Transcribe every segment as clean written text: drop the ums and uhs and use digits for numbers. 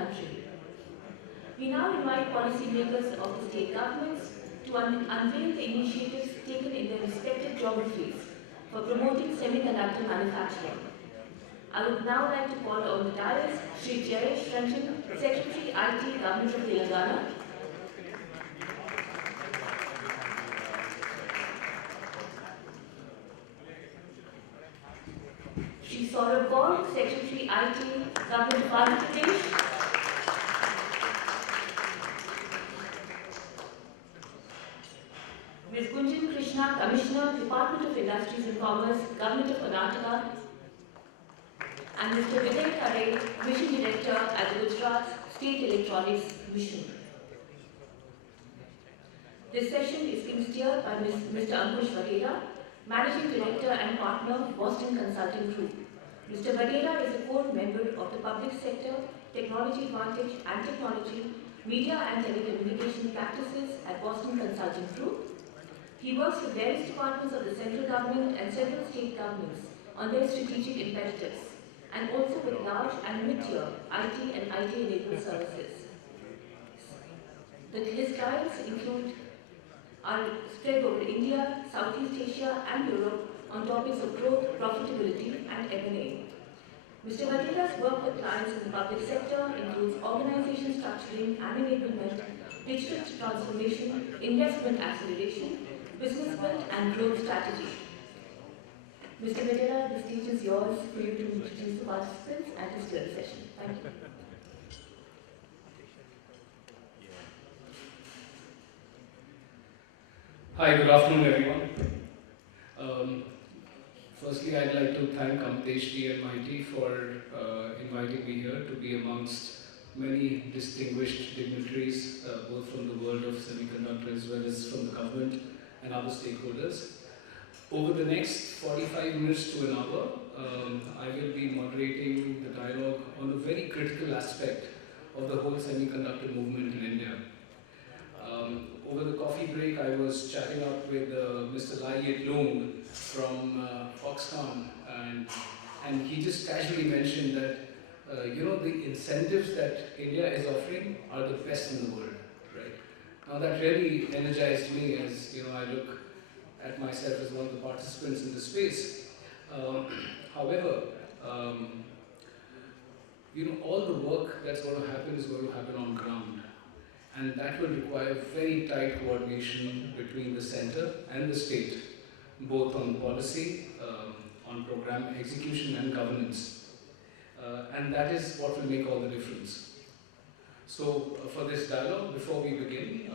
country. We now invite policymakers of the state governments to unveil the initiatives taken in their respective geographies for promoting semiconductor manufacturing. I would now like to call on the dais Shri Jayesh Ranjan, Secretary IT, Government of Telangana. Shri Saurabh Kaur, Secretary IT, Government of Andhra Pradesh. Ms. Gunjan Krishna, Commissioner, Department of Industries and Commerce, Government of Karnataka, and Mr. Vijay Khare, Mission Director at the Gujarat State Electronics Mission. This session is being steered by Mr. Ankush Vadera, Managing Director and Partner, Boston Consulting Group. Mr. Vadera is a core member of the Public Sector, Technology Advantage and Technology, Media and Telecommunication Practices at Boston Consulting Group. He works with various departments of the central government and several state governments on their strategic imperatives, and also with large and mid-tier IT and IT-enabled services. His clients are spread over India, Southeast Asia and Europe on topics of growth, profitability and M&A. Mr. Vadera's work with clients in the public sector includes organization structuring and enablement, digital transformation, investment acceleration, business build and growth strategy. Mr. Vadera, the stage is yours for you to introduce the participants and to steer the session. Thank you. Hi, good afternoon everyone. Firstly, I'd like to thank Amtesh Ji and Mighty for inviting me here to be amongst many distinguished dignitaries, both from the world of semiconductor as well as from the government and other stakeholders. Over the next 45 minutes to an hour, I will be moderating the dialogue on a very critical aspect of the whole semiconductor movement in India. Over the coffee break, I was chatting up with Mr. Lai Yet Loong from Foxconn, and he just casually mentioned that the incentives that India is offering are the best in the world, right? Now that really energized me as I look at myself as one of the participants in the space. However, all the work that's going to happen is going to happen on ground. And that will require very tight coordination between the center and the state, both on policy, on program execution and governance. And that is what will make all the difference. So for this dialogue, before we begin,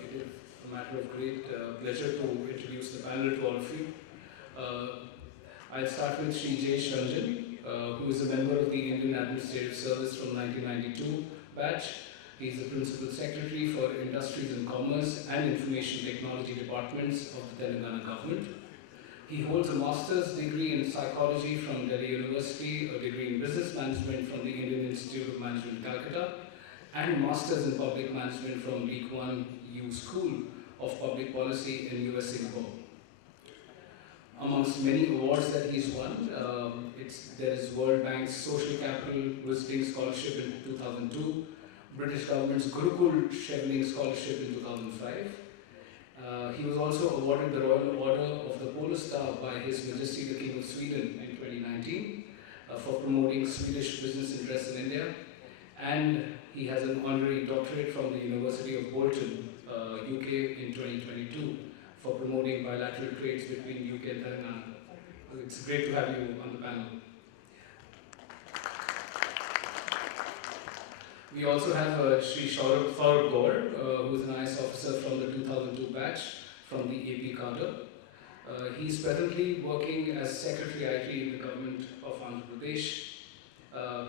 it is a matter of great pleasure to introduce the panel to all of you. I'll start with Shri Jayesh Ranjan, who is a member of the Indian Administrative Service from 1992 batch. He is the Principal Secretary for Industries and Commerce and Information Technology Departments of the Telangana government. He holds a master's degree in psychology from Delhi University, a degree in business management from the Indian Institute of Management, Calcutta, and masters in public management from Lee Kuan Yew School of Public Policy in US, Singapore. Amongst many awards that he's won, there is World Bank's Social Capital Visiting Scholarship in 2002, British government's Gurukul Chevening Scholarship in 2005. He was also awarded the Royal Order of the Polar Star by His Majesty the King of Sweden in 2019 for promoting Swedish business interests in India. And he has an honorary doctorate from the University of Bolton, UK in 2022 for promoting bilateral trades between UK and Telangana. It's great to have you on the panel. We also have Shri Saurabh Kaur, who is an IS officer from the 2002 batch from the AP cadre. He is presently working as Secretary IT in the government of Andhra Pradesh.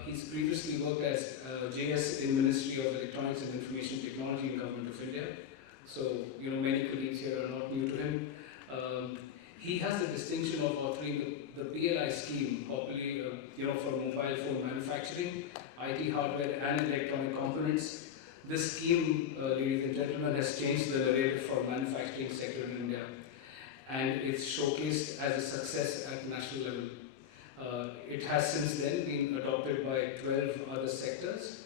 He's previously worked as JS in Ministry of Electronics and Information Technology in Government of India. So, many colleagues here are not new to him. He has the distinction of authoring the PLI scheme, popularly for mobile phone manufacturing, IT hardware and electronic components. This scheme, ladies and gentlemen, has changed the narrative for manufacturing sector in India, and it's showcased as a success at national level. It has since then been adopted by 12 other sectors,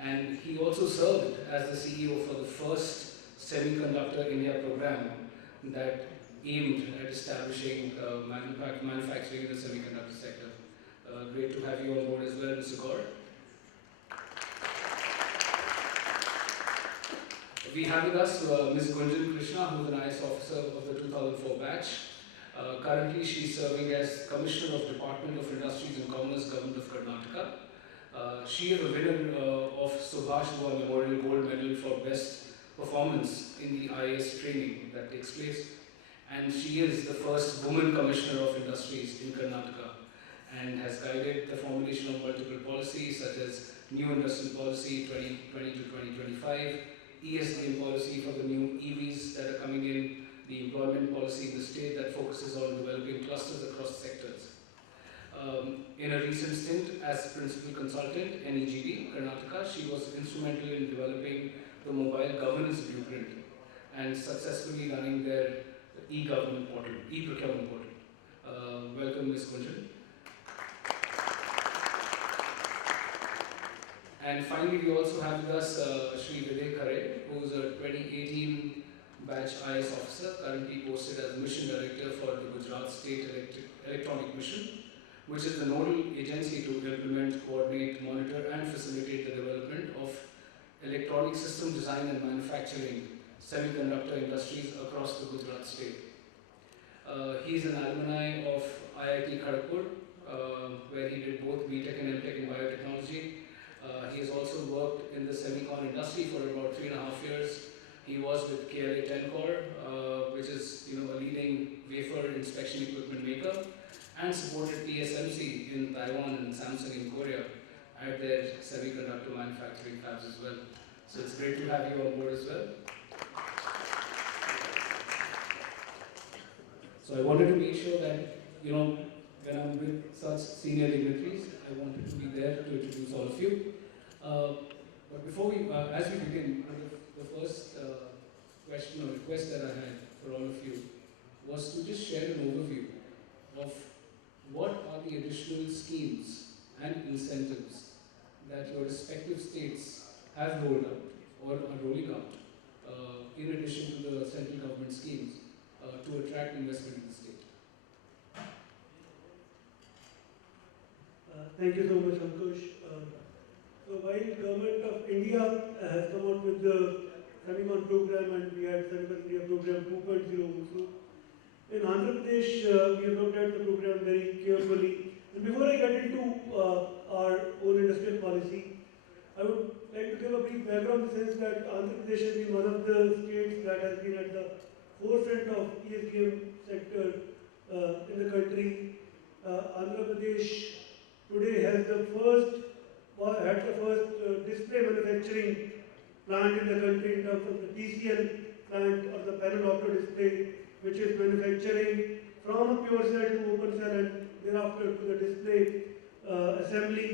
And he also served as the CEO for the first Semiconductor India program that aimed at establishing manufacturing in the semiconductor sector. Great to have you on board as well, Mr. Gaur. We have with us Ms. Gunjan Krishna, who is an IS officer of the 2004 batch. Currently, she is serving as Commissioner of Department of Industries and Commerce, Government of Karnataka. She is a winner of Subhash Dua Memorial Gold Medal for Best Performance in the IS training that takes place. And she is the first woman Commissioner of Industries in Karnataka and has guided the formulation of multiple policies such as New Industrial Policy 2020 to 2025, ESDM policy for the new EVs that are coming in, the employment policy in the state that focuses on developing clusters across sectors. In a recent stint as Principal Consultant, NEGD, Karnataka, she was instrumental in developing the mobile governance blueprint and successfully running their e-government portal, e-procurement portal. Welcome, Ms. Gunjan. And finally, we also have with us Shri Vivek Khare, who is a 2018 batch IS officer, currently posted as Mission Director for the Gujarat State Electronic Mission, which is the nodal agency to implement, coordinate, monitor and facilitate the development of electronic system design and manufacturing semiconductor industries across the Gujarat state. He is an alumni of IIT Kharagpur, where he did both BTech and MTech in biotechnology. He has also worked in the semicon industry for about 3.5 years. He was with KLA Tencor, which is a leading wafer inspection equipment maker, and supported TSMC in Taiwan and Samsung in Korea at their semiconductor manufacturing fabs as well. So it's great to have you on board as well. So I wanted to make sure that, when I'm with such senior dignitaries, I wanted to be there to introduce all of you. But before we, as we begin, the first question or request that I had for all of you was to just share an overview of what are the additional schemes and incentives that your respective states have rolled out or are rolling out in addition to the central government schemes to attract investment in the state. Thank you so much, Ankush. So while Government of India has come out with the Semicon program and we had SemiconIndia program 2.0 also, in Andhra Pradesh we have looked at the program very carefully. And before I get into our own industrial policy, I would like to give a brief background in the sense that Andhra Pradesh has been one of the states that has been at the forefront of ESDM sector in the country. Andhra Pradesh today has the first display manufacturing plant in the country in terms of the TCL plant or the panel opto display, which is manufacturing from a pure cell to open cell and thereafter to the display assembly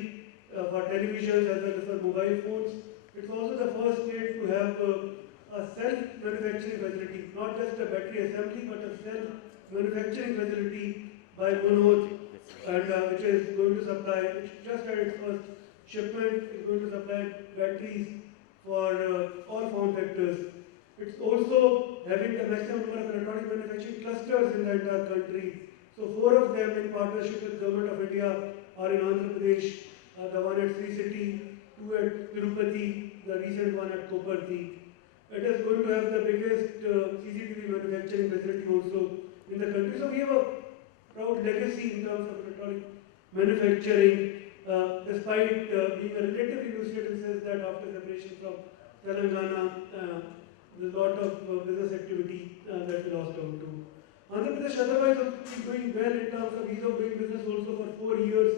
for televisions as well as for mobile phones. It's also the first state to have a self-manufacturing facility, not just a battery assembly, but a self-manufacturing facility by Manoj, and which is going to supply, which just had its first shipment, is going to supply batteries for all form factors. It's also having the maximum number of electronic manufacturing clusters in the entire country. So 4 of them in partnership with Government of India are in Andhra Pradesh, the one at Sri City, 2 at Tirupati, the recent one at Koparthi. It is going to have the biggest CCTV manufacturing facility also in the country. So we have a proud legacy in terms of electronic manufacturing, despite being a relatively new state in the sense that after separation from Telangana, there's a lot of business activity that we lost out to. Andhra Pradesh otherwise is doing well in terms of ease of doing business also for 4 years.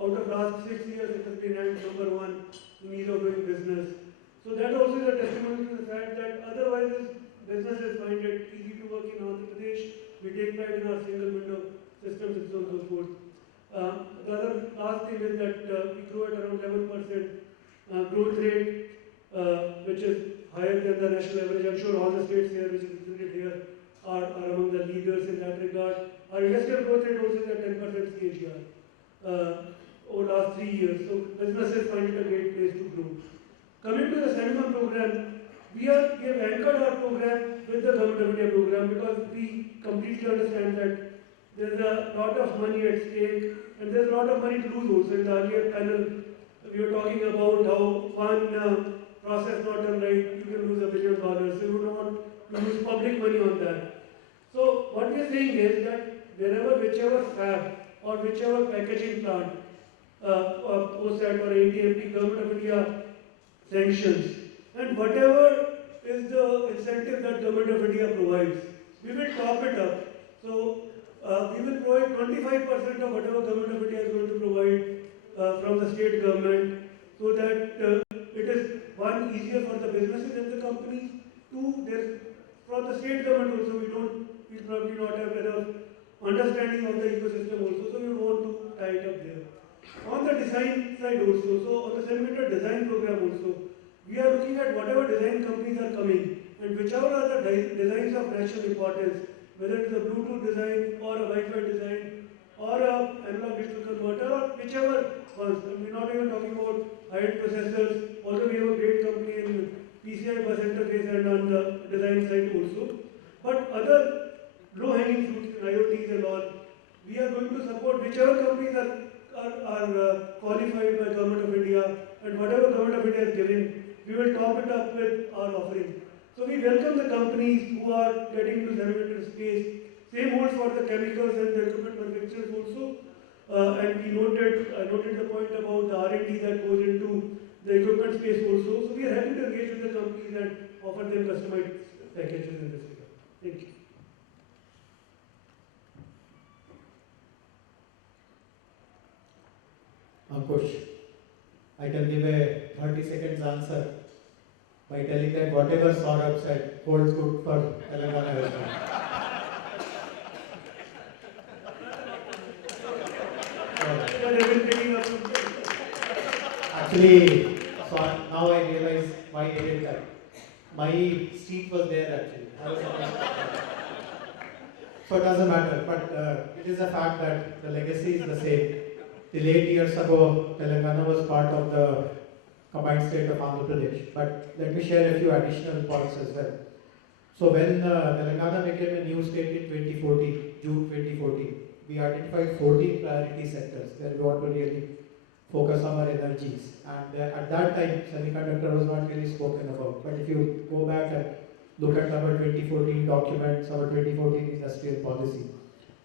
Out of last 6 years, it has been ranked number 1 in ease of doing business. So that also is a testimony to the fact that otherwise businesses find it easy to work in Andhra Pradesh. We take pride in our single window systems and so on and so forth. The other last thing is that we grow at around 11% growth rate, which is higher than the national average. I'm sure all the states here which is represented here are among the leaders in that regard. Our industrial growth rate also is at 10% CAGR over the last 3 years. So businesses find it a great place to grow. Coming to the Semicon program, we have anchored our program with the Government of India program because we completely understand that there's a lot of money at stake and there's a lot of money to lose also. In the earlier panel, we were talking about how one process not done right, you can lose $1 billion. So you don't want to lose public money on that. So what we are saying is that wherever, whichever fab or whichever packaging plant, OSAT or ATMP, Government of India sanctions, and whatever is the incentive that Government of India provides, we will top it up. So we will provide 25% of whatever Government of India is going to provide from the state government, so that it is one, easier for the businesses and the companies. Two, there's for the state government also we probably not have enough understanding of the ecosystem also, so we want to tie it up there. On the design side also, so on the semiconductor design program also, we are looking at whatever design companies are coming and whichever are the designs of national importance, whether it is a Bluetooth design or a Wi-Fi design or a analog digital converter or whichever ones. And we're not even talking about high-end processors, although we have a great company in PCI bus interface and on the design side also. But other low-hanging fruits in IoTs and all, we are going to support whichever companies are qualified by Government of India, and whatever Government of India is giving, we will top it up with our offering. So we welcome the companies who are getting into semiconductor space. Same holds for the chemicals and the equipment manufacturers also. And I noted the point about the R&D that goes into the equipment space also. So we are happy to engage with the companies and offer them customized packages in this regard. Thank you. Ankush, I can give a 30 seconds answer by telling that whatever Saurabh said holds good for Telangana as well. Actually, so now I realize why I did that. My seat was there actually. So it doesn't matter, but it is a fact that the legacy is the same. Till 8 years ago, Telangana was part of the combined state of Andhra Pradesh. But let me share a few additional points as well. So when Telangana became a new state in 2014, June 2014, we identified 14 priority sectors where we want to really focus on our energies. And at that time, semiconductor was not really spoken about. But if you go back and look at our 2014 documents, our 2014 industrial policy,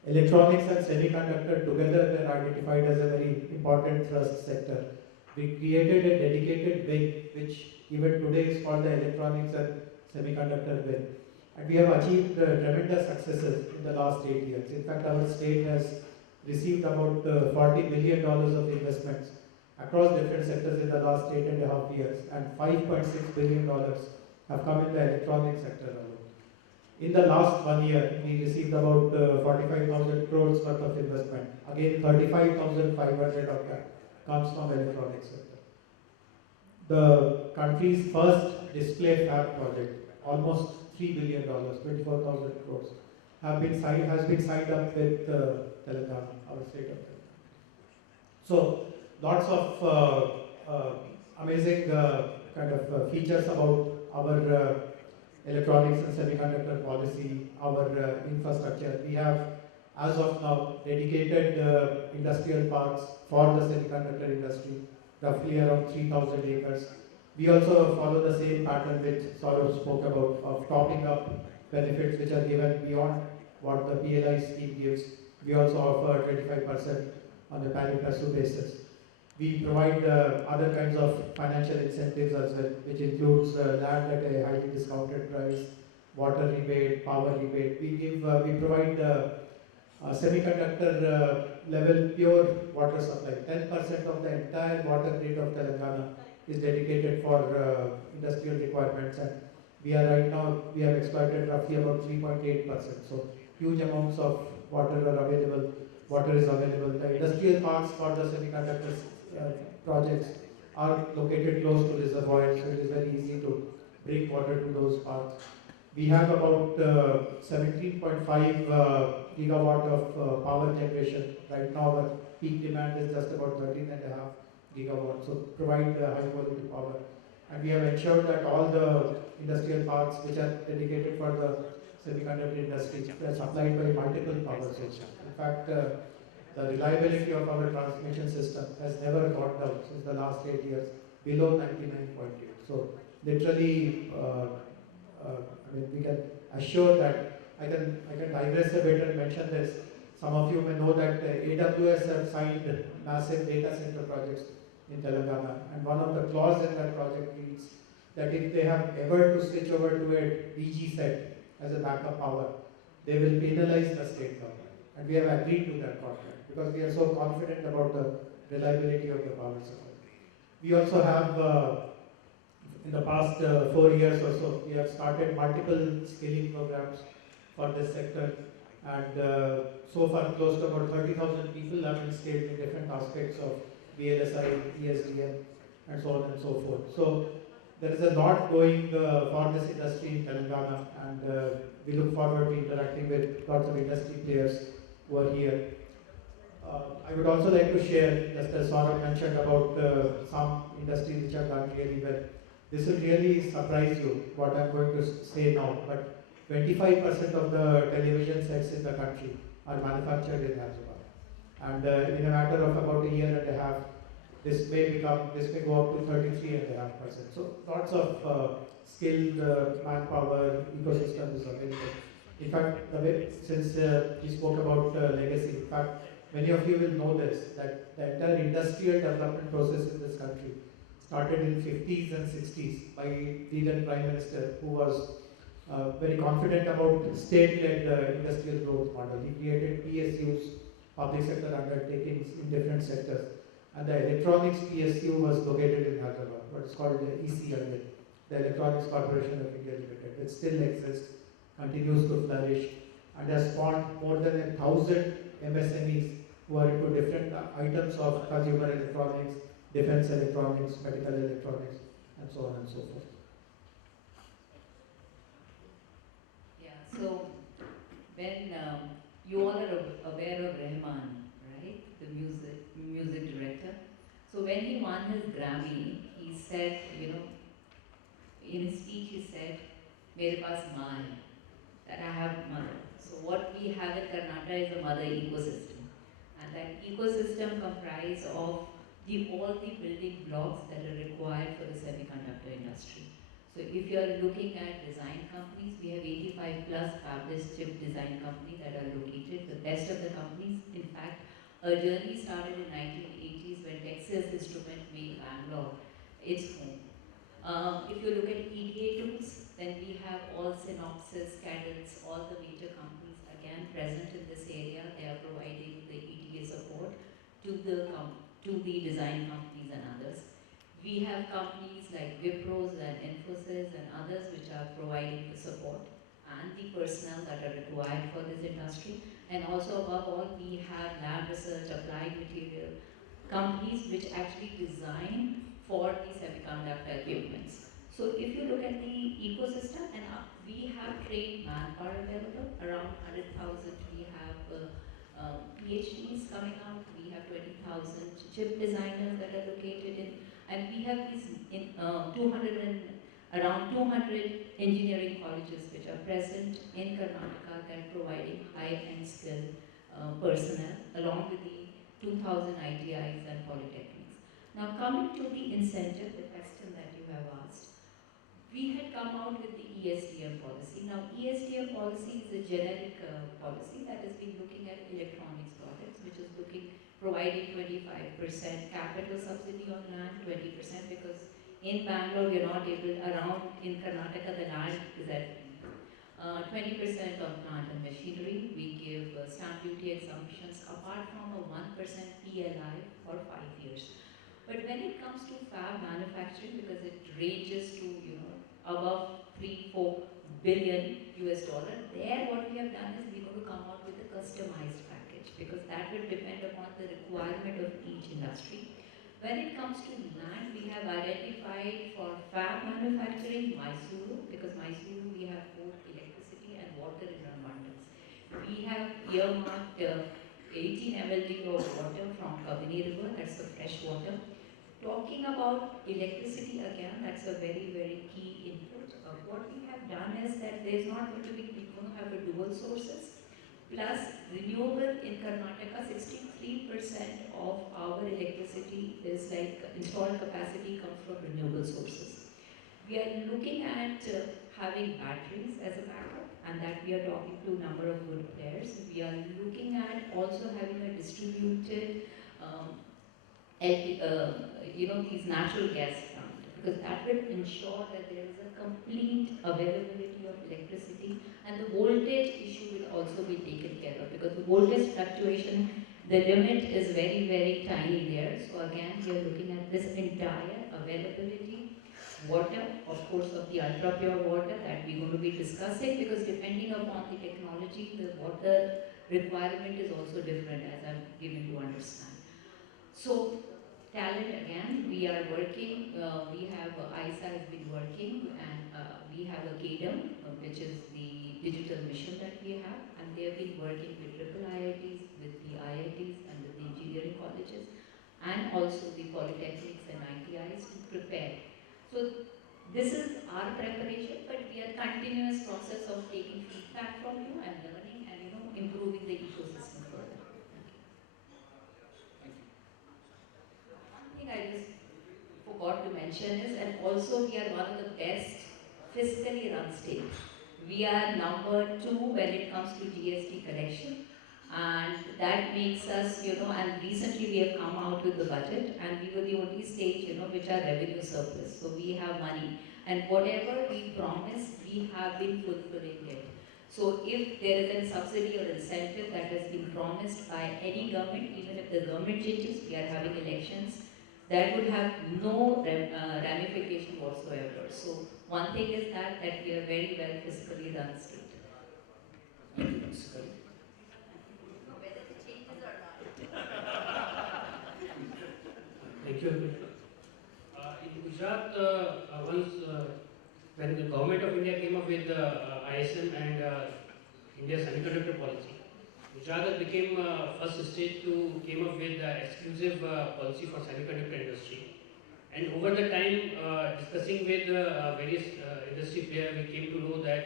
electronics and semiconductor together were identified as a very important thrust sector. We created a dedicated wing, which even today is called the electronics and semiconductor wing. And we have achieved tremendous successes in the last 8 years. In fact, our state has received about $40 billion of investments across different sectors in the last 8.5 years, and $5.6 billion have come in the electronics sector alone. In the last 1 year, we received about 45,000 crores worth of investment. Again, 35,500 of that comes from electronics sector. The country's first display fab project, almost $3 billion, 24,000 crores, has been signed up with Telangana, our state of Telangana. So, lots of amazing kind of features about our electronics and semiconductor policy, our infrastructure. We have, as of now, dedicated industrial parks for the semiconductor industry, roughly around 3,000 acres. We also follow the same pattern which Saurabh spoke about, of topping up benefits which are given beyond what the PLI scheme gives. We also offer 25% on a pari passu basis. We provide other kinds of financial incentives as well, which includes land at a highly discounted price, water rebate, power rebate. We provide semiconductor level pure water supply. 10% of the entire water grid of Telangana is dedicated for industrial requirements, and we have exploited roughly about 3.8%. So huge amounts of water is available. The industrial parks for the semiconductor projects are located close to reservoirs, so it is very easy to bring water to those parks. We have about 17.5 gigawatt of power generation. Right now our peak demand is just about 13.5 gigawatts, so provide high quality power. And we have ensured that all the industrial parks which are dedicated for the semiconductor industry are supplied by multiple power sources. In fact, the reliability of our transmission system has never gone down since the last 8 years, below 99.8. So literally, I mean, we can assure that I can digress a bit and mention this. Some of you may know that AWS have signed massive data center projects in Telangana, and one of the clauses in that project reads that if they have ever to switch over to a DG set as a backup power, they will penalize the state government. And we have agreed to that contract because we are so confident about the reliability of the power supply. We also have, in the past 4 years or so, we have started multiple skilling programs for this sector, and so far close to about 30,000 people have been skilled in different aspects of VLSI, ESDM, and so on and so forth. So there is a lot going for this industry in Telangana, and we look forward to interacting with lots of industry players who are here. I would also like to share, just as Saurabh mentioned about some industries which have done really well. This will really surprise you, what I'm going to say now, but 25% of the television sets in the country are manufactured in Hyderabad. And in a matter of about a year and a half, this may go up to 33.5%. So lots of skilled manpower ecosystem is available. In fact, since we spoke about legacy, in fact, many of you will know this, that the entire industrial development process in this country started in 50s and 60s by the then Prime Minister, who was very confident about state-led industrial growth model. He created PSUs, public sector undertakings in different sectors. And the electronics PSU was located in Hyderabad, what is called the ECIL, the Electronics Corporation of India Limited. It still exists, continues to flourish, and has spawned more than 1,000 MSMEs who are into different items of consumer electronics, defense electronics, medical electronics, and so on and so forth. Yeah, so when you all are aware of Rahman, right? The music director. So when he won his Grammy, he said, in his speech he said, "Mere paas maa hai," that I have a mother. So what we have in Karnataka is a mother ecosystem. And that ecosystem comprises of all the building blocks that are required for the semiconductor industry. So if you are looking at design companies, we have 85 plus fabless chip design companies that are located, the best of the companies. In fact, a journey started in 1980s when Texas Instrument made Bangalore its home. If you look at EDA tools, then we have all Synopsys, Cadence, all the major companies again present in this area. They are providing the EDA support to the design companies and others. We have companies like Wipros and Infosys and others which are providing the support and the personnel that are required for this industry. And also above all, we have lab research, applied material companies which actually design for the semiconductor equipments. So if you look at the ecosystem, and we have trained manpower available, around 100,000 we have PhDs coming out, we have 20,000 chip designers that are located in, and we have these around 200 engineering colleges which are present in Karnataka that are providing high-end skilled personnel along with the 2,000 ITIs and polytechnics. Now coming to the incentive, the question that you have asked, we had come out with the ESDM policy. Now ESDM policy is a generic policy that has been looking at electronics products, which is providing 25% capital subsidy on land, 20% because in Bangalore we're not able, in Karnataka the land is at 20% on plant and machinery. We give stamp duty exemptions apart from a 1% PLI for 5 years. But when it comes to fab manufacturing, because it ranges to above 3-4 billion US dollar, there what we have done is we're going to come out with a customized package because that will depend upon the requirement of each industry. When it comes to land, we have identified for fab manufacturing Mysuru, because Mysuru we have both electricity and water in abundance. We have earmarked 18 MLD of water from Kavini River, that's the fresh water. talking about electricity again, that's a very, very key input. What we have done is that there's not going to be, we're going to have a dual sources. Plus, renewable in Karnataka, 63% of our electricity is like installed capacity comes from renewable sources. We are looking at having batteries as a backup, and that we are talking to a number of good players. We are looking at also having a distributed these natural gas plant, because that will ensure that there is a complete availability of electricity, and the voltage issue will also be taken care of, because the voltage fluctuation, the limit is very, very tiny there. So again, we are looking at this entire availability, water, of course, of the ultra pure water that we're going to be discussing, because depending upon the technology, the water requirement is also different, as I'm given to understand. So, talent again, we are working, we have ISA has been working, and we have a GADM, which is the digital mission that we have, and they have been working with triple IITs, with the IITs and with the engineering colleges, and also the polytechnics and ITIs to prepare. So this is our preparation, but we are continuous process of taking feedback from you and learning and improving the ecosystem further. One thing I just forgot to mention is, and also we are one of the best fiscally run state. We are number 2 when it comes to GST collection, and that makes us, and recently we have come out with the budget, and we were the only state, which are revenue surplus. So we have money, and whatever we promised, we have been fulfilling it. So if there is a subsidy or incentive that has been promised by any government, even if the government changes, we are having elections, that would have no ramification whatsoever. So one thing is that we are very well fiscally run state. Thank you, Ms. Kari. Whether the changes or not. Thank you. In Gujarat, when the government of India came up with ISM and India semiconductor policy, Gujarat became first state to came up with exclusive policy for semiconductor industry. And over the time, discussing with various industry players, we came to know that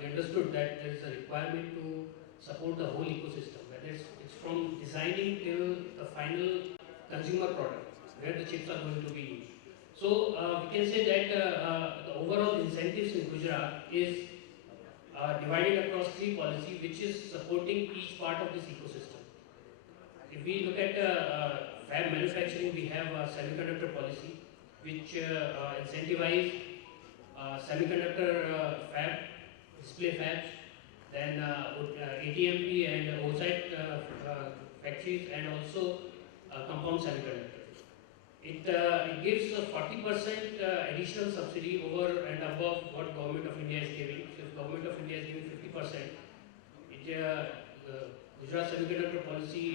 we understood that there is a requirement to support the whole ecosystem, whether it's from designing till the final consumer product, where the chips are going to be used. So we can say that the overall incentives in Gujarat is divided across 3 policies, which is supporting each part of this ecosystem. If we look at fab manufacturing, we have a semiconductor policy, which incentivize semiconductor fab, display fabs, then ATMP and OSAT factories, and also compound semiconductor. It gives a 40% additional subsidy over and above what Government of India is giving. So if Government of India is giving 50%, Gujarat Semiconductor Policy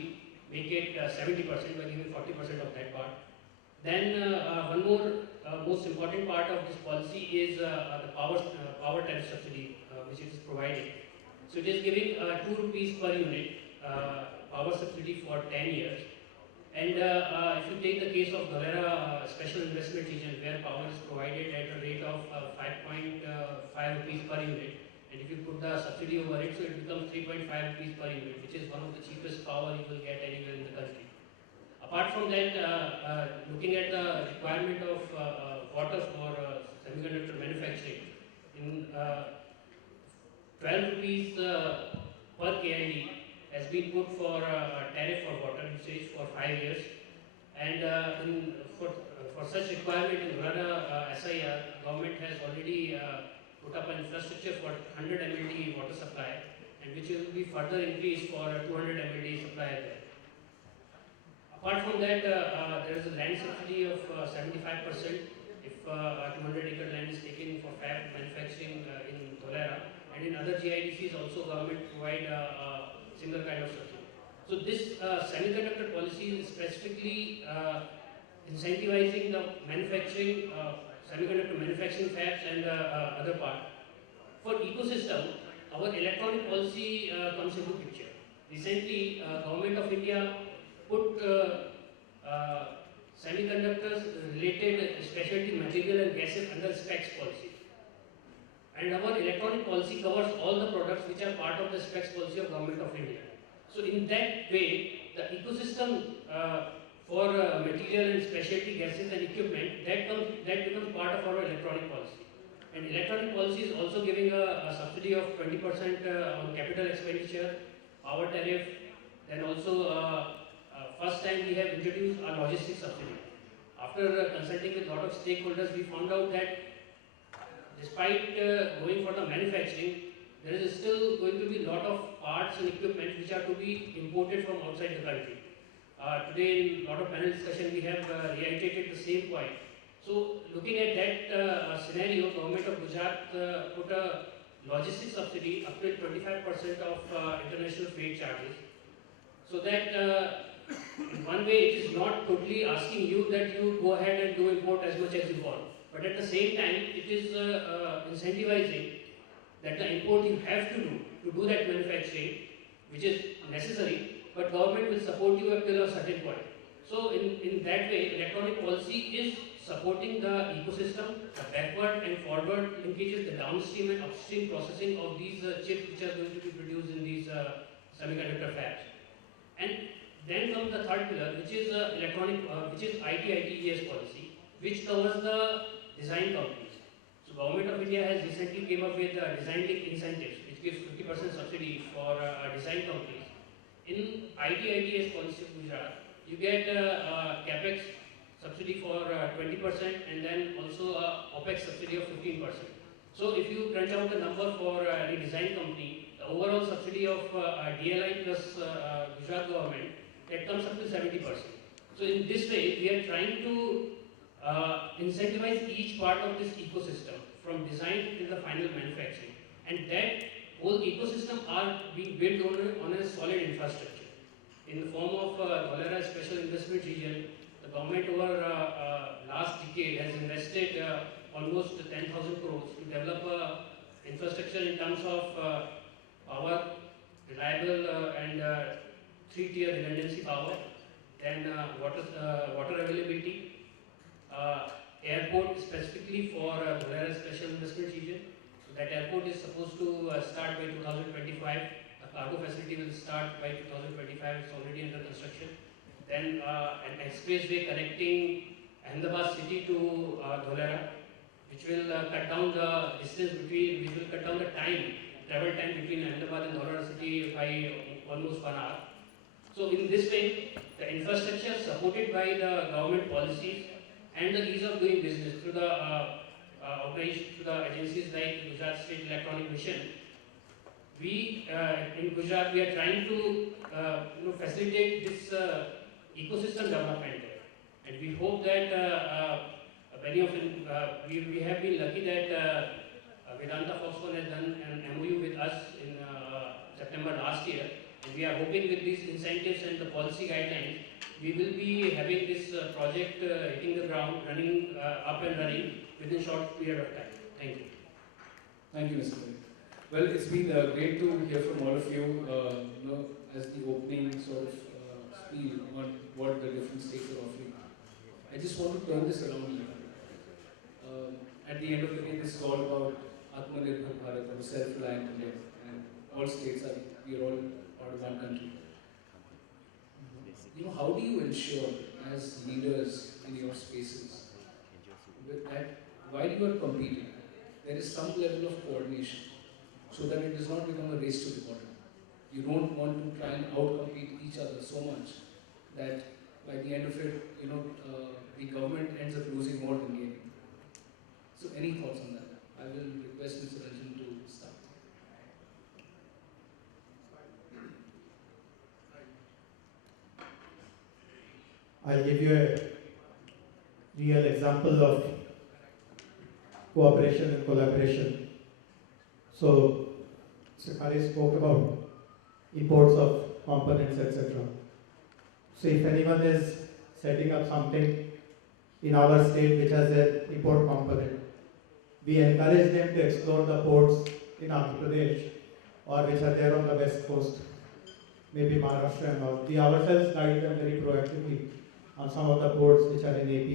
make it 70% by giving 40% of that part. Then one more most important part of this policy is the power tariff subsidy, which it is providing. So it is giving 2 rupees per unit power subsidy for 10 years. And if you take the case of Dholera Special Investment Region, where power is provided at a rate of 5.5 rupees per unit, and if you put the subsidy over it, so it becomes 3.5 rupees per unit, which is one of the cheapest power you will get anywhere in the country. Apart from that, looking at the requirement of water for semiconductor manufacturing, in 12 rupees per KID has been put for a tariff for water usage for 5 years, and for such requirement in Dholera SIR, government has already put up an infrastructure for 100 MLD water supply, and which will be further increased for 200 MLD supply there. Apart from that, there is a land subsidy of 75% if 200-acre land is taken for fab manufacturing in Dholera, and in other GIDCs also government provide similar kind of subsidy. So this semiconductor policy is specifically incentivizing the manufacturing, semiconductor manufacturing fabs and other part. For ecosystem, our electronic policy comes into picture. Recently, Government of India put semiconductors related specialty material and gases under specs policy. And our electronic policy covers all the products which are part of the specs policy of Government of India. So in that way, the ecosystem for material and specialty gases and equipment, that becomes part of our electronic policy. And electronic policy is also giving a subsidy of 20% on capital expenditure, power tariff, then also first time we have introduced a logistics subsidy. After consulting with a lot of stakeholders, we found out that despite going for the manufacturing, there is still going to be a lot of parts and equipment which are to be imported from outside the country. Today in a lot of panel discussion we have reiterated the same point. So looking at that scenario, Government of Gujarat put a logistics subsidy up to 25% of international freight charges. So that in one way it is not totally asking you that you go ahead and do import as much as you want. But at the same time, it is incentivizing that the import you have to do that manufacturing, which is necessary, but government will support you up till a certain point. So in that way, electronic policy is supporting the ecosystem, the backward and forward linkages, the downstream and upstream processing of these chips which are going to be produced in these semiconductor fabs. And then comes the third pillar, which is which is IT/ITES policy, which covers the design companies. So Government of India has recently came up with design link incentives, which gives 50% subsidy for design companies. In IT/ITES policy of Gujarat, you get capex subsidy for 20% and then also OPEX subsidy of 15%. So if you crunch out the number for any design company, the overall subsidy of DLI plus Gujarat government, that comes up to 70%. So in this way, we are trying to incentivize each part of this ecosystem from design to the final manufacturing. And that whole ecosystem are being built on a solid infrastructure. In the form of Dholera Special Investment Region, the government over last decade has invested almost 10,000 crores to develop infrastructure in terms of power, reliable and three-tier redundancy power, then water availability, airport specifically for Dholera Special Investment Region. So that airport is supposed to start by 2025. The cargo facility will start by 2025. It's already under construction. Then an expressway connecting Ahmedabad city to Dholera, which will cut down the distance between, which will cut down the travel time between Ahmedabad and Dholera city by almost 1 hour. So in this way, the infrastructure supported by the government policies and the ease of doing business through the through the agencies like Gujarat State Electronic Mission, we in Gujarat we are trying to facilitate this ecosystem development, and we hope that many of we have been lucky that Vedanta Foxconn has done an MOU with us in September last year. And we are hoping with these incentives and the policy guidelines, we will be having this project hitting the ground, running up and running within a short period of time. Thank you. Thank you, Mr. Ray. Well, it's been great to hear from all of you, as the opening sort of spiel on what the different states are offering. I just want to turn this around here. At the end of the day, this is all about Atmanirbhar Bharat, or self-reliant India, and all states are, we are all part of one country. How do you ensure, as leaders in your spaces, that while you are competing, there is some level of coordination, so that it does not become a race to the bottom? You don't want to try and outcompete each other so much that by the end of it, the government ends up losing more than gaining. So, any thoughts on that? I will request Mr. Ranjan to start. I'll give you a real example of cooperation and collaboration. So, Mr. spoke about imports of components, etc. So, if anyone is setting up something in our state which has an import component, we encourage them to explore the ports in Andhra Pradesh or which are there on the west coast, maybe Maharashtra and all. We ourselves guide them very proactively on some of the ports which are in AP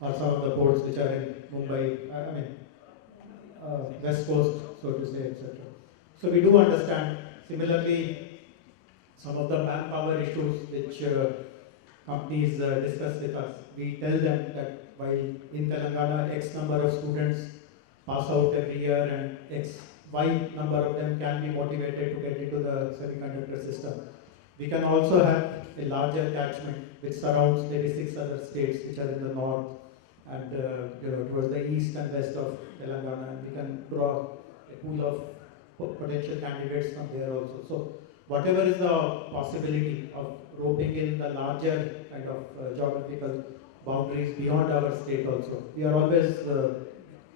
or some of the ports which are in Mumbai, West Coast, so to say, etc. So we do understand. Similarly, some of the manpower issues which companies discuss with us, we tell them that while in Telangana X number of students pass out every year and X Y number of them can be motivated to get into the semiconductor system. We can also have a larger catchment which surrounds maybe 6 other states which are in the north and towards the east and west of Telangana, and we can draw a pool of potential candidates from there also. So whatever is the possibility of roping in the larger kind of geographical boundaries beyond our state also, we are always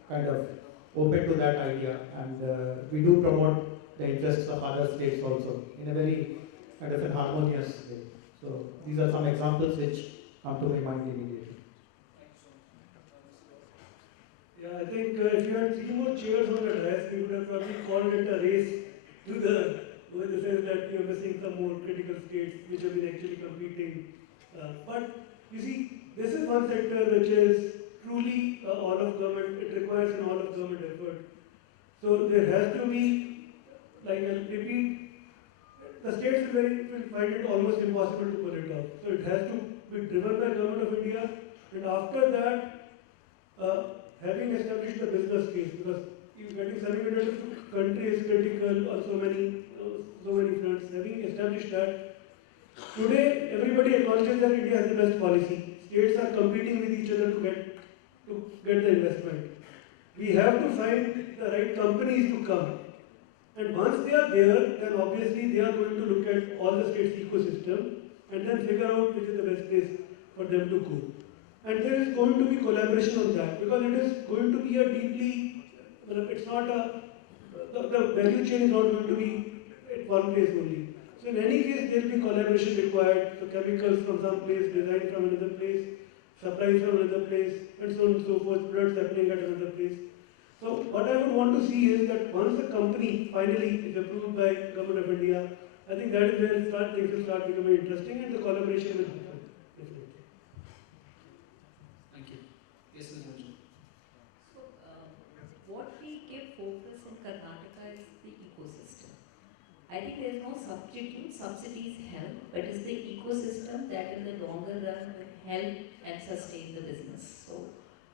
kind of open to that idea, and we do promote the interests of other states also in a very kind of an harmonious way. So these are some examples which come to my mind immediately. Yeah, I think if you had 3 more chairs on the desk, we would have probably called it a race to with the sense that you're missing some more critical states which have been actually competing. But you see, this is one sector which is truly all of government, it requires an all of government effort. So there has to be, like I'll repeat, the states will find it almost impossible to pull it off. So it has to be driven by Government of India, and after that, having established the business case, because getting semiconductor to country is critical on so many fronts. Having established that, today everybody acknowledges that India has the best policy. States are competing with each other to get the investment. We have to find the right companies to come. And once they are there, then obviously they are going to look at all the states' ecosystem and then figure out which is the best place for them to go. And there is going to be collaboration on that, because it is going to be a deeply, it's not a, the value chain is not going to be at one place only. So in any case, there will be collaboration required. So chemicals from some place, design from another place, supplies from another place, and so on and so forth, products happening at another place. So what I would want to see is that once the company finally is approved by Government of India, I think that is where things will start becoming interesting and the collaboration will happen. Definitely. Thank you. Yes, Ms. Manju. So, what we give focus in Karnataka is the ecosystem. I think there is no substitute, subsidies help, but it's the ecosystem that in the longer run will help and sustain the business. So,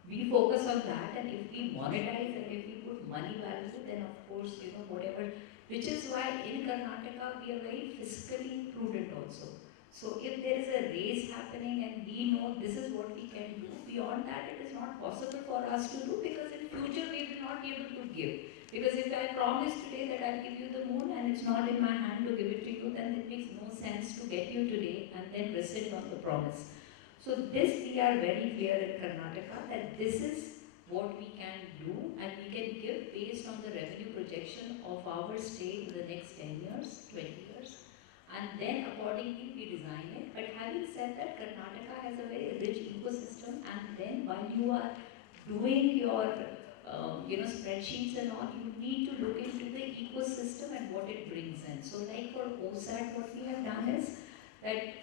we focus on that, and if we monetize and if we put money value, then of course, whatever, which is why in Karnataka we are very fiscally prudent also. So if there is a race happening and we know this is what we can do, beyond that it is not possible for us to do, because in future we will not be able to give. Because if I promise today that I'll give you the moon and it's not in my hand to give it to you, then it makes no sense to get you today and then rescind on the promise. So this we are very clear in Karnataka that this is what we can do, and we can give based on the revenue projection of our state in the next 10 years, 20 years, and then accordingly we design it. But having said that, Karnataka has a very rich ecosystem, and then while you are doing your spreadsheets and all, you need to look into the ecosystem and what it brings in. So like for OSAT, what we have done is that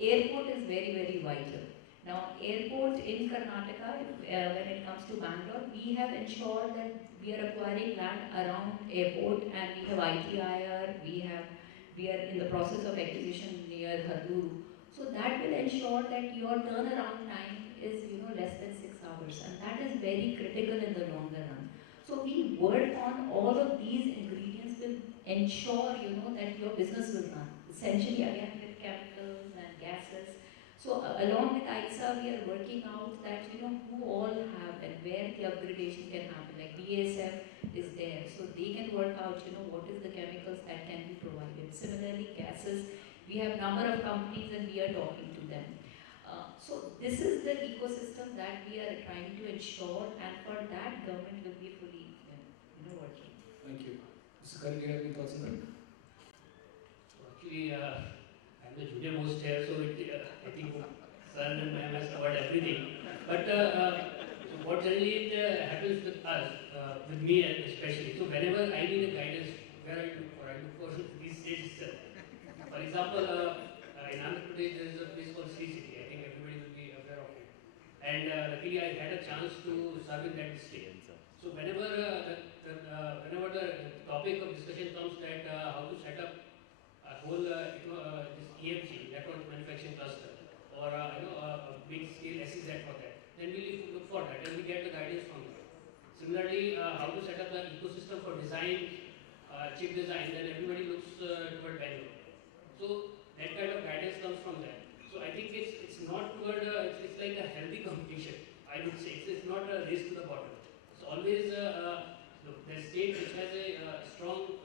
airport is very, very vital. Now, airport in Karnataka, when it comes to Bangalore, we have ensured that we are acquiring land around airport, and we have ITIR, we are in the process of acquisition near Harduru. So that will ensure that your turnaround time is less than 6 hours, and that is very critical in the longer run. So we work on all of these ingredients will ensure that your business will run. Essentially, again, with chemicals and gases. So along with ISA, we are working out that who all have and where the upgradation can happen. Like BASF is there, so they can work out what is the chemicals that can be provided. Similarly, gases, we have number of companies and we are talking to them. So this is the ecosystem that we are trying to ensure, and for that government will be fully working. Thank you. Mr. Karan, do you have any thoughts on that? So actually, I'm the junior most here, so I think Sir and ma'am has covered everything. But what generally happens with us, with me especially, so whenever I need a guidance, where I look for, these stages itself. For example, in Andhra Pradesh there is a place called Sri City. I think and luckily I had a chance to serve in that state. So whenever whenever the topic of discussion comes that how to set up a whole this EMC, electronic manufacturing cluster, or a big scale SEZ for that, then we look for that and we get the guidance from that. Similarly, how to set up the ecosystem for design, chip design, then everybody looks toward Bangalore. So that kind of guidance comes from that. So I think it's not toward it's like a healthy competition. I would say it's not a race to the bottom. It's always the state which has a strong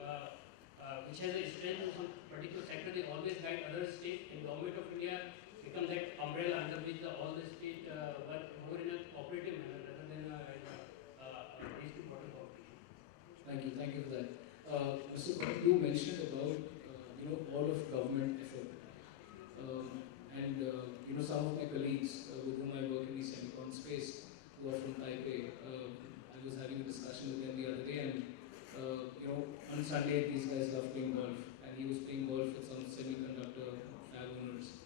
which has a strength in some particular sector. They always guide other states. And government of India become that umbrella under which all the state work more in a cooperative manner rather than race to bottom competition. Thank you for that. Mr. Bhatt, you mentioned about all of government effort, and some of my colleagues with whom I work in the semicon space who are from Taipei. I was having a discussion with them the other day, and on Sunday these guys love playing golf, and he was playing golf with some semiconductor fab owners,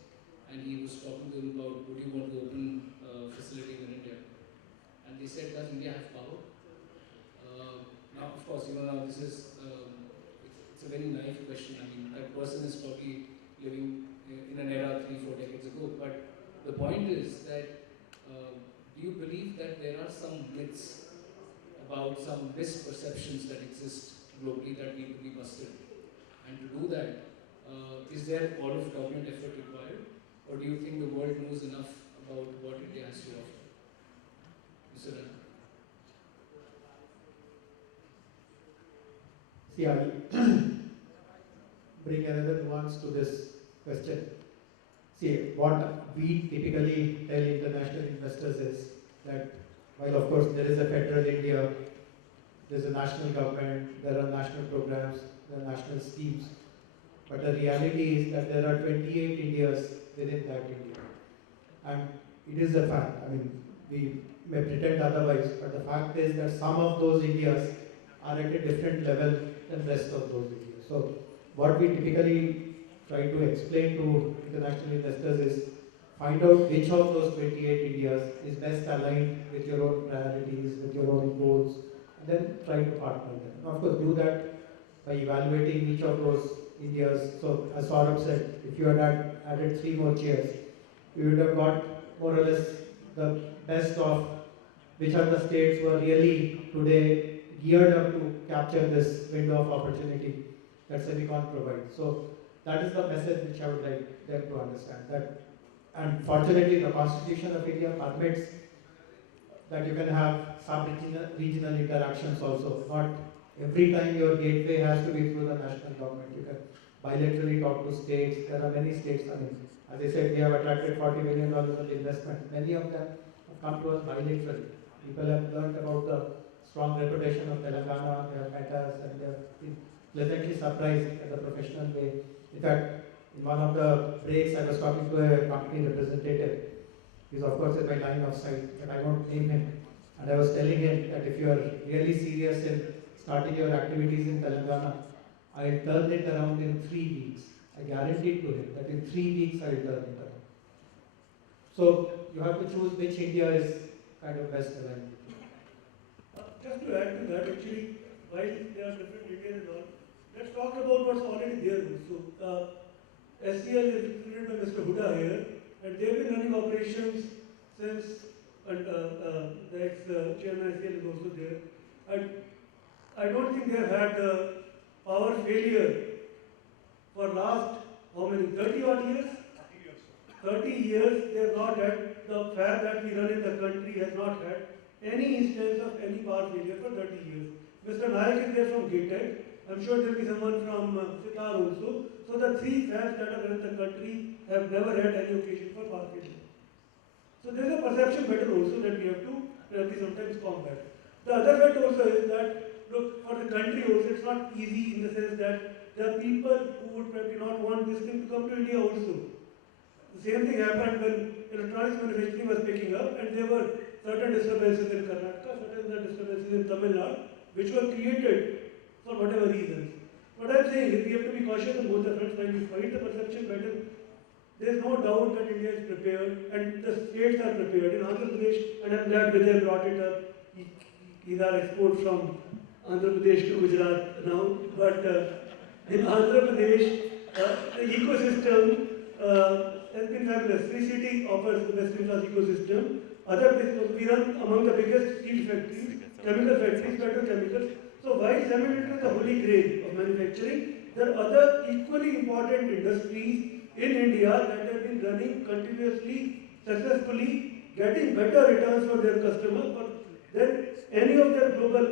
and he was talking to them about would you want to open facilities in India, and they said, does India have power? Now, of course, now this is it's a very naive question. I mean, that person is probably living in an era 3-4 decades ago. But the point is that do you believe that there are some myths about some misperceptions that exist globally that need to be busted? And to do that, is there all of government effort required, or do you think the world knows enough about what India has to offer? Mr. Rana? See, I'll bring another nuance to this question. See, what we typically tell international investors is that while of course there is a federal India, there is a national government, there are national programs, there are national schemes, but the reality is that there are 28 Indias within that India. And it is a fact. I mean, we may pretend otherwise, but the fact is that some of those Indias are at a different level than the rest of those Indias. So what we typically try to explain to international investors is find out which of those 28 Indias is best aligned with your own priorities, with your own goals, and then try to partner them. And of course, do that by evaluating each of those Indias. So as Saurabh said, if you had added 3 more chairs, you would have got more or less the best of which are the states who are really today geared up to capture this window of opportunity that Semicon provides. So that is the message which I would like them to understand. That, and fortunately, the Constitution of India permits that you can have sub-regional interactions also. Not every time your gateway has to be through the national government. You can bilaterally talk to states. There are many states. I mean, as I said, we have attracted $40 million of investment. Many of them have come to us bilaterally. People have learned about the strong reputation of Telangana, they have met us, and they have been pleasantly surprised at the professional way. In fact, in one of the breaks, I was talking to a company representative. He's of course in my line of sight, but I won't name him. And I was telling him that if you are really serious in starting your activities in Telangana, I'll turn it around in 3 weeks. I guaranteed to him that in 3 weeks I'll turn it around. So you have to choose which India is kind of best aligned. Just to add to that, actually, while there are different Indians and all, let's talk about what's already there also. SCL is represented by Mr. Huda here, and they've been running operations since, and the ex-chairman SCL is also there. And I don't think they've had power failure for last, how many, 30 odd years? 30 years they have not had, the fab that we run in the country has not had any instance of any power failure for 30 years. Mr. Nayak is there from GATEC. I'm sure there will be someone from Sitar also. So the 3 fabs that are in the country have never had any occasion for power failure. So there is a perception matter also that we have to sometimes combat. The other fact also is that, look, for the country also it's not easy in the sense that there are people who would probably not want this thing to come to India also. The same thing happened when electronics manufacturing was picking up, and there were certain disturbances in Karnataka, certain disturbances in Tamil Nadu, which were created for whatever reasons. What I'm saying is we have to be cautious on both the fronts while we fight the perception battle. there is no doubt that India is prepared and the states are prepared. In Andhra Pradesh, and I'm glad Vijay brought it up, he's our export from Andhra Pradesh to Gujarat now, but in Andhra Pradesh, the ecosystem has been fabulous. Sri City offers the best-in-class ecosystem. Other places, we run among the biggest steel factories, chemical factories, petrochemicals. So while semiconductor is the holy grail of manufacturing, there are other equally important industries in India that have been running continuously, successfully, getting better returns for their customers than any of their global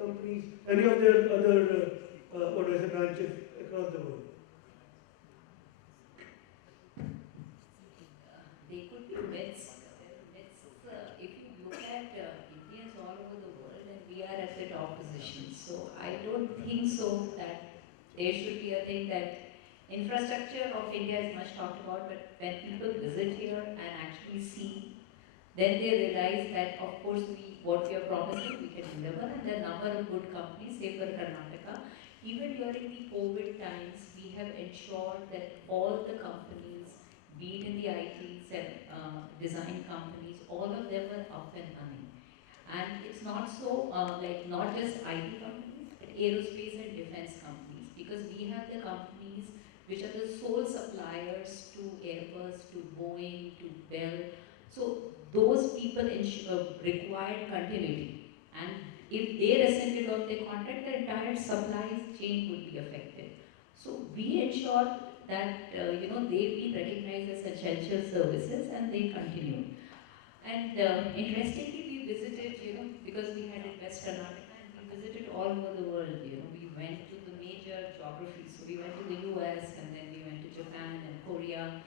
companies, any of their other branches across the world. They could be myths. If you look at Indians all over the world, and we are at the top position. So I don't think so that there should be a thing that infrastructure of India is much talked about, but when people visit here and actually see, then they realize that of course what we are promising we can deliver, and the number of good companies, say for Karnataka, even during the COVID times, we have ensured that all the companies, be it in the IT design companies, all of them were up and running. And it's not so like not just IT companies, but aerospace and defense companies, because we have the companies which are the sole suppliers to Airbus, to Boeing, to Bell. So those people required continuity, and if they rescinded on their contract, the entire supply chain would be affected. So we ensure that they be recognized as essential services, and they continue. And interestingly, we visited, because we had in West Karnataka, and we visited all over the world. We went to the major geographies. So we went to the US, and then we went to Japan and Korea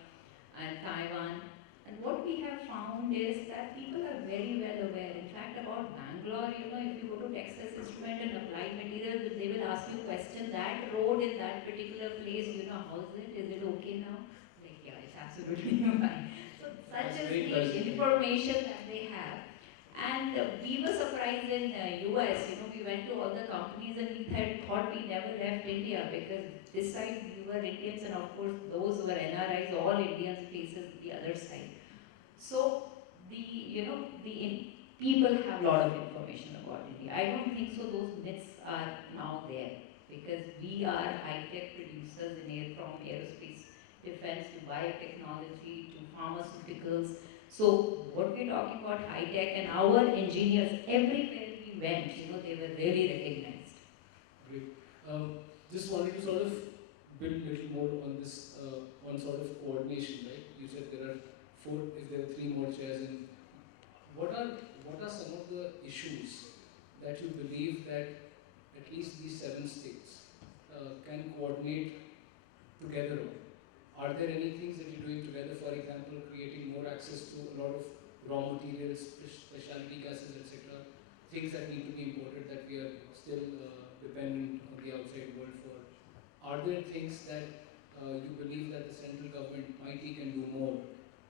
and Taiwan. And what we have found is that people are very well aware. In fact, about Bangalore, if you go to Texas Instrument and Applied Materials, they will ask you a question, that road in that particular place, how is it? Is it okay now? Like, yeah, it's absolutely fine. So such is the information that they have. And we were surprised in US, we went to all the companies and we thought we never left India, because this side we were Indians, and of course those who were NRIs, all Indians faces the other side. So people have a lot of information about India. I don't think so those myths are now there, because we are high-tech producers from aerospace, defense to biotechnology to pharmaceuticals. So what we're talking about high-tech, and our engineers, everywhere we went, they were really recognized. Great. Just wanted to sort of build a little more on this, on sort of coordination, right? You said there are 4, if there are 3 more chairs, and what are some of the issues that you believe that at least these 7 states can coordinate together on? Are there any things that you're doing together, for example, creating more access to a lot of raw materials, specialty gases, etc., things that need to be imported that we are still dependent on the outside world for? Are there things that you believe that the central government, MIT, can do more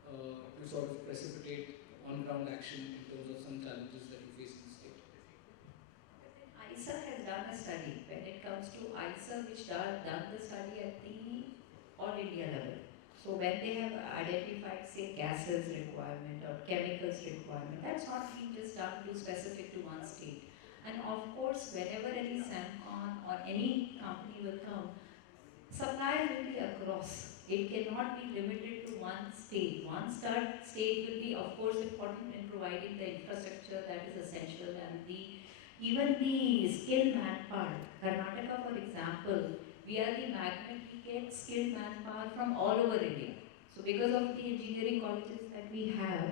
to sort of precipitate on-ground action in terms of some challenges that you face in the state? ISA has done a study. When it comes to ISA, which done the study at the all India level. So when they have identified, say, gases requirement or chemicals requirement, that's not being just done to specific to one state. And of course, whenever any Semcon or any company will come, supplies will be across. It cannot be limited to one state. One state will be, of course, important in providing the infrastructure that is essential, and even the skilled manpower. Karnataka, for example, we are the magnet. We get skilled manpower from all over India. So because of the engineering colleges that we have,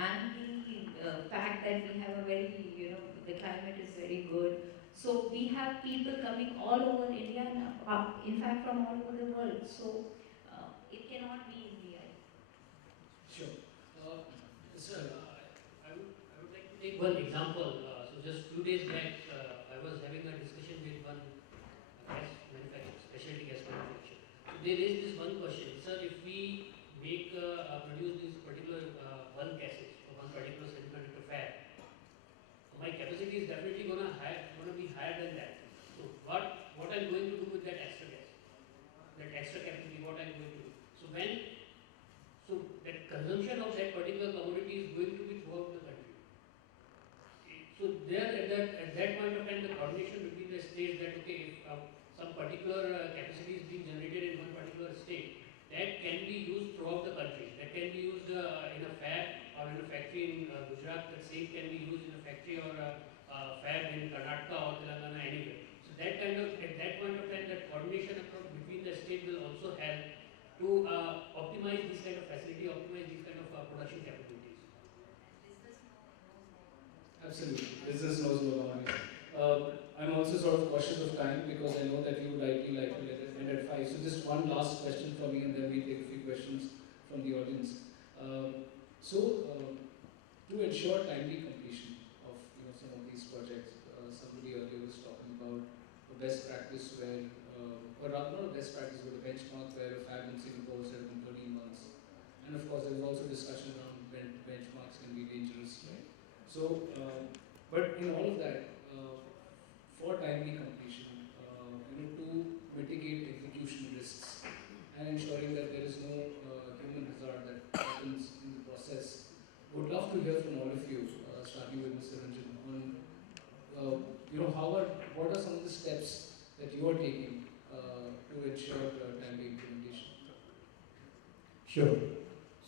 and the fact that we have a very, the climate is very good, so we have people coming all over India, and in fact from all over the world. So it cannot be India. Sure. Sir, I would like to take one example. So just 2 days back, I was having a discussion with one gas manufacturer, specialty gas manufacturer. So they raised this one question: sir, if we produce these particular bulk gases for one particular semiconductor fab, my capacity is definitely gonna be higher than that. So what I'm going to do with that extra gas, that extra capacity, what I'm going to do? So when So there at that point of time, the coordination between the states that okay, if some particular capacity is being generated in one particular state, that can be used throughout the country. That can be used in a fab or in a factory in Gujarat. That same can be used in a factory or a fab in Karnataka or Telangana, anywhere. So that kind of at that point of time, that coordination across between the state will also help to optimize this kind of facility, optimize these kind of production capabilities. Absolutely. Business knows no boundaries. I'm also sort of cautious of time because I know that you would likely like to let it end at 5. So just one last question from me and then we take a few questions from the audience. To ensure timely completion of some of these projects, somebody earlier was talking about a best practice where, or rather not a best practice but a benchmark where a fab in Singapore was set up in 13 months. And of course there was also discussion around benchmarks can be dangerous, right? So, but in all of that, for timely completion, to mitigate execution risks and ensuring that there is no human hazard that happens in the process, would love to hear from all of you, starting with Mr. Ranjan, on what are some of the steps that you are taking to ensure timely implementation? Sure.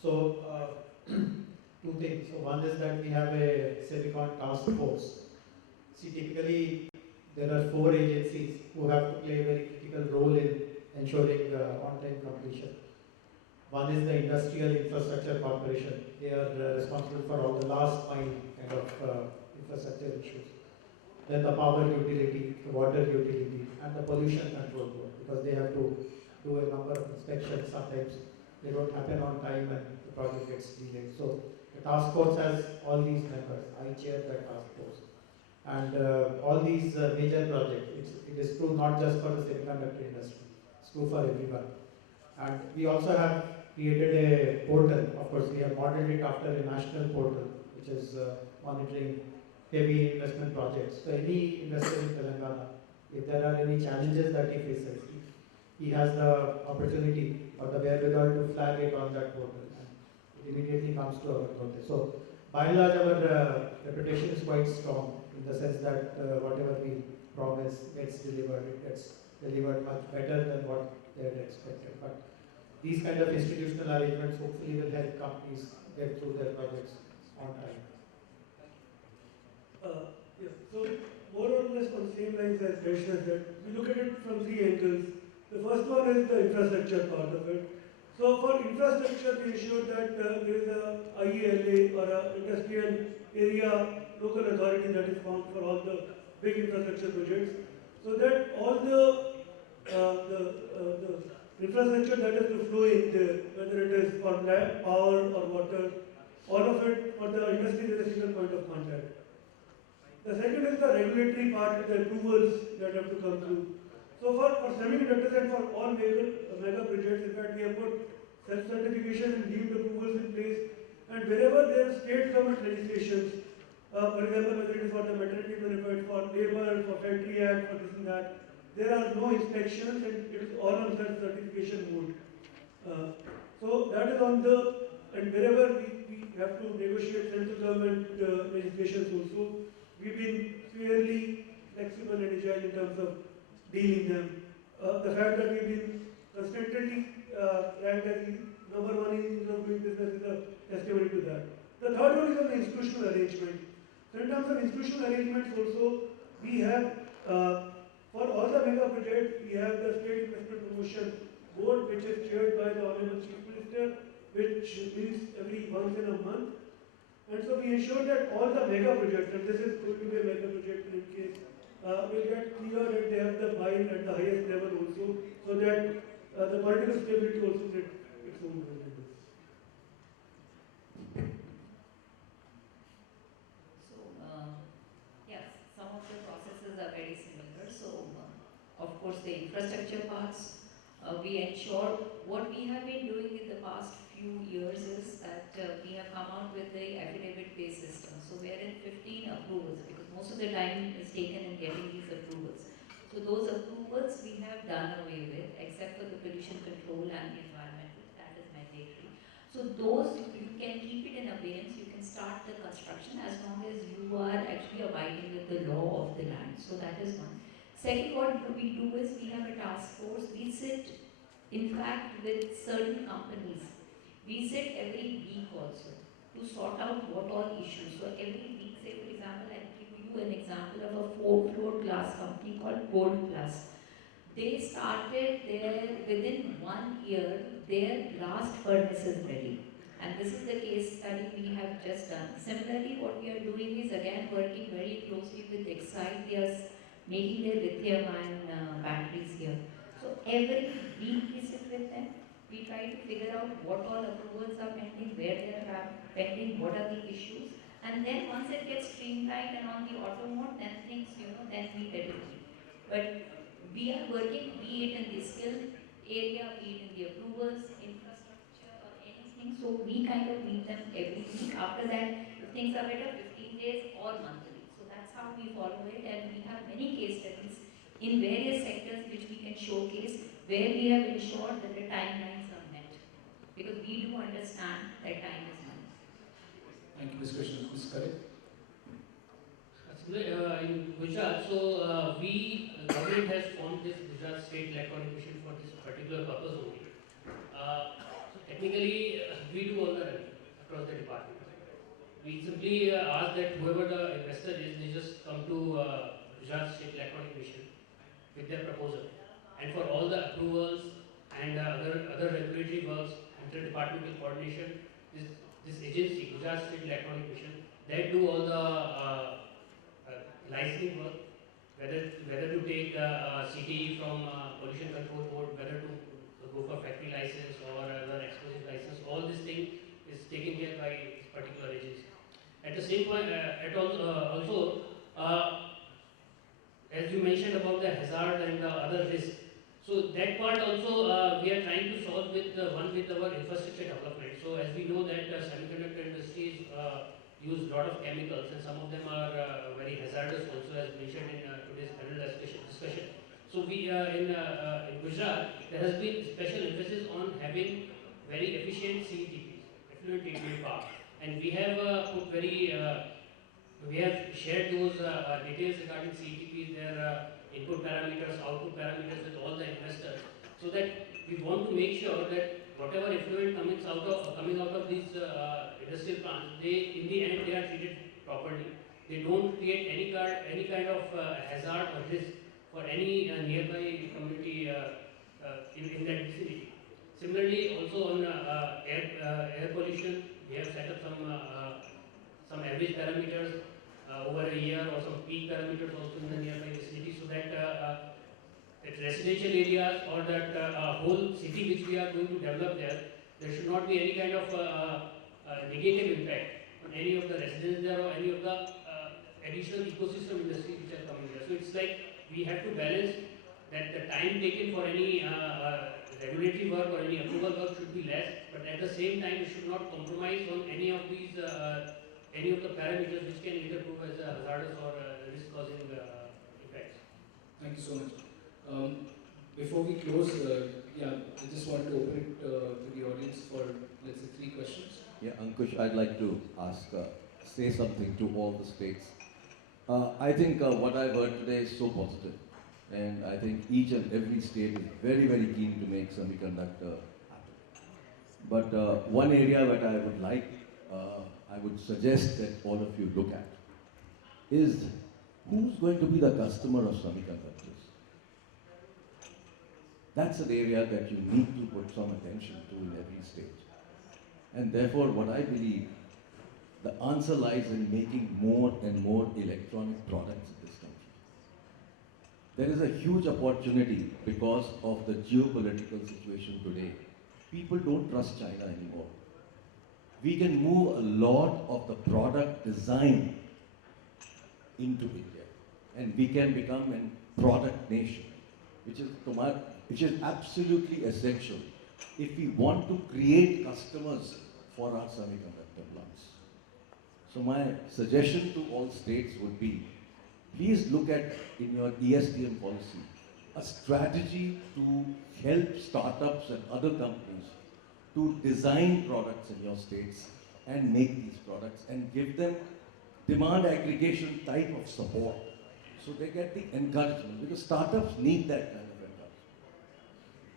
So, two things. So one is that we have a Semicon task force. See, typically there are 4 agencies who have to play a very critical role in ensuring on-time completion. One is the Industrial Infrastructure Corporation. They are responsible for all the last mile kind of infrastructure issues. Then the power utility, the water utility, and the pollution control board, because they have to do a number of inspections. Sometimes they don't happen on time and the project gets delayed. So the task force has all these members. I chair that task force. And all these major projects, it is true not just for the semiconductor industry, it's true for everyone. And we also have created a portal. Of course, we have modeled it after a national portal, which is monitoring heavy investment projects. So any investor in Telangana, if there are any challenges that he faces, he has the opportunity or the wherewithal to flag it on that portal, and it immediately comes to our notice. So by and large, our reputation is quite strong in the sense that whatever we promise gets delivered. It gets delivered much better than what they had expected. But these kind of institutional arrangements hopefully will help companies get through their projects on time. Yeah, so more or less on the same lines as Vaishnav said, we look at it from 3 angles. The first one is the infrastructure part of it. So for infrastructure, we ensure that there is a IELA or a industrial area local authority that is formed for all the big infrastructure projects, so that all the infrastructure that is to flow in there, whether it is for power or water, all of it for the industry is a single point of contact. The second is the regulatory part, the approvals that have to come through. So for semiconductors and for all mega projects, in fact, we have put self-certification and deemed approvals in place. And wherever there are state government legislations, for example, whether it is for the maternity benefit, for labor, for factory act, for this and that, there are no inspections and it is all on self-certification mode. So that is on the, and wherever we have to negotiate central government legislations also, we've been fairly flexible and agile in terms of dealing them. The fact that we've been constantly ranked as number 1 in ease of doing business is a testimony to that. The third one is on the institutional arrangement. So in terms of institutional arrangements also, we have, for all the mega projects, we have the State Investment Promotion Board, which is chaired by the Honorable Chief Minister, which meets every once in a month. And so we ensure that all the mega projects, and this is going to be a mega project in case, will get clear and they have the buy-in at the highest level also, so that the political stability also gets its own benefits. So, yes, some of the processes are very similar. So, of course, the infrastructure parts, we ensure what we have been doing in the past few years is that we have come out with the affidavit-based system. So we are in 15 approvals because most of the time is taken in getting these approvals. So those approvals we have done away with, except for the pollution control and the environmental, that is mandatory. So those, you can keep it in abeyance, you can start the construction as long as you are actually abiding So that is one. Second, what we do is we have a task force. We sit, in fact, with certain companies. We sit every week also to sort out what all issues. So every week, say for example, I'll give you an example of a 4-floor glass company called Gold Plus. They started within 1 year, their last furnace is ready. And this is the case study we have just done. Similarly, what we are doing is again working very closely with Excite. They are making their lithium-ion batteries here. So every week we sit with them. We try to figure out what all approvals are pending, where they are pending, what are the issues. And then once it gets streamlined and on the auto mode, then things, then we let it be. But we are working, be it in the skill area, be it in the approvals, infrastructure, or anything. So we kind of meet them every week. After that, if things are better, 15 days or monthly. So that's how we follow it, and we have many case studies in various sectors which we can showcase where we have ensured that the timelines are met. Because we do understand that time is money. Thank you, Ms. Krishnan. Ms. Kare? In Gujarat, so government has formed this Gujarat State Electronic Mission for this particular purpose only. So technically, we do all the running across the department. We simply ask that whoever the investor is, they just come to Gujarat State Electronic Mission with their proposal. And for all the approvals and other regulatory works, inter-departmental coordination, this agency, Gujarat State Electronic Mission, they do all the licensing work, whether to take CTE from Pollution Control Board, whether to go for factory license or other explosive license. All this thing is taken care by this particular agency. At the same point, also, as you mentioned about the hazard and the other risk, so that part also we are trying to solve with our infrastructure development. So as we know that semiconductor industries use a lot of chemicals, and some of them are very hazardous also, as mentioned in today's panel discussion. So we in Gujarat, there has been special emphasis on having very efficient CETPs, effluent treatment park, and we have we have shared those details regarding CETPs, their input parameters, output parameters with all the investors, so that we want to make sure that whatever effluent coming out of these industrial plants, in the end they are treated properly. They don't create any kind of hazard or risk for any nearby community in that vicinity. Similarly, also on air pollution, we have set up some average parameters over a year, or some peak parameters also in the nearby vicinity, so that that residential areas or that whole city which we are going to develop there should not be any kind of negative impact on any of the residents there or any of the additional ecosystem industries which are coming there. So it's like we have to balance that the time taken for any regulatory work or any approval work should be less, but at the same time we should not compromise on any of these any of the parameters which can either prove as hazardous or risk-causing effects. Thank you so much. Before we close, I just want to open it to the audience for, let's say, 3 questions. Yeah, Ankush, I'd like to say something to all the states. I think what I've heard today is so positive, and I think each and every state is very, very keen to make semiconductor happen. But one area that I would suggest that all of you look at is who's going to be the customer of semiconductors. That's an area that you need to put some attention to in every stage. And therefore, what I believe, the answer lies in making more and more electronic products in this country. There is a huge opportunity because of the geopolitical situation today. People don't trust China anymore. We can move a lot of the product design into India, and we can become a product nation, which is absolutely essential if we want to create customers for our semiconductor plants. So my suggestion to all states would be, please look at, in your ESDM policy, a strategy to help startups and other companies to design products in your states and make these products and give them demand aggregation type of support, So they get the encouragement because startups need that kind of encouragement.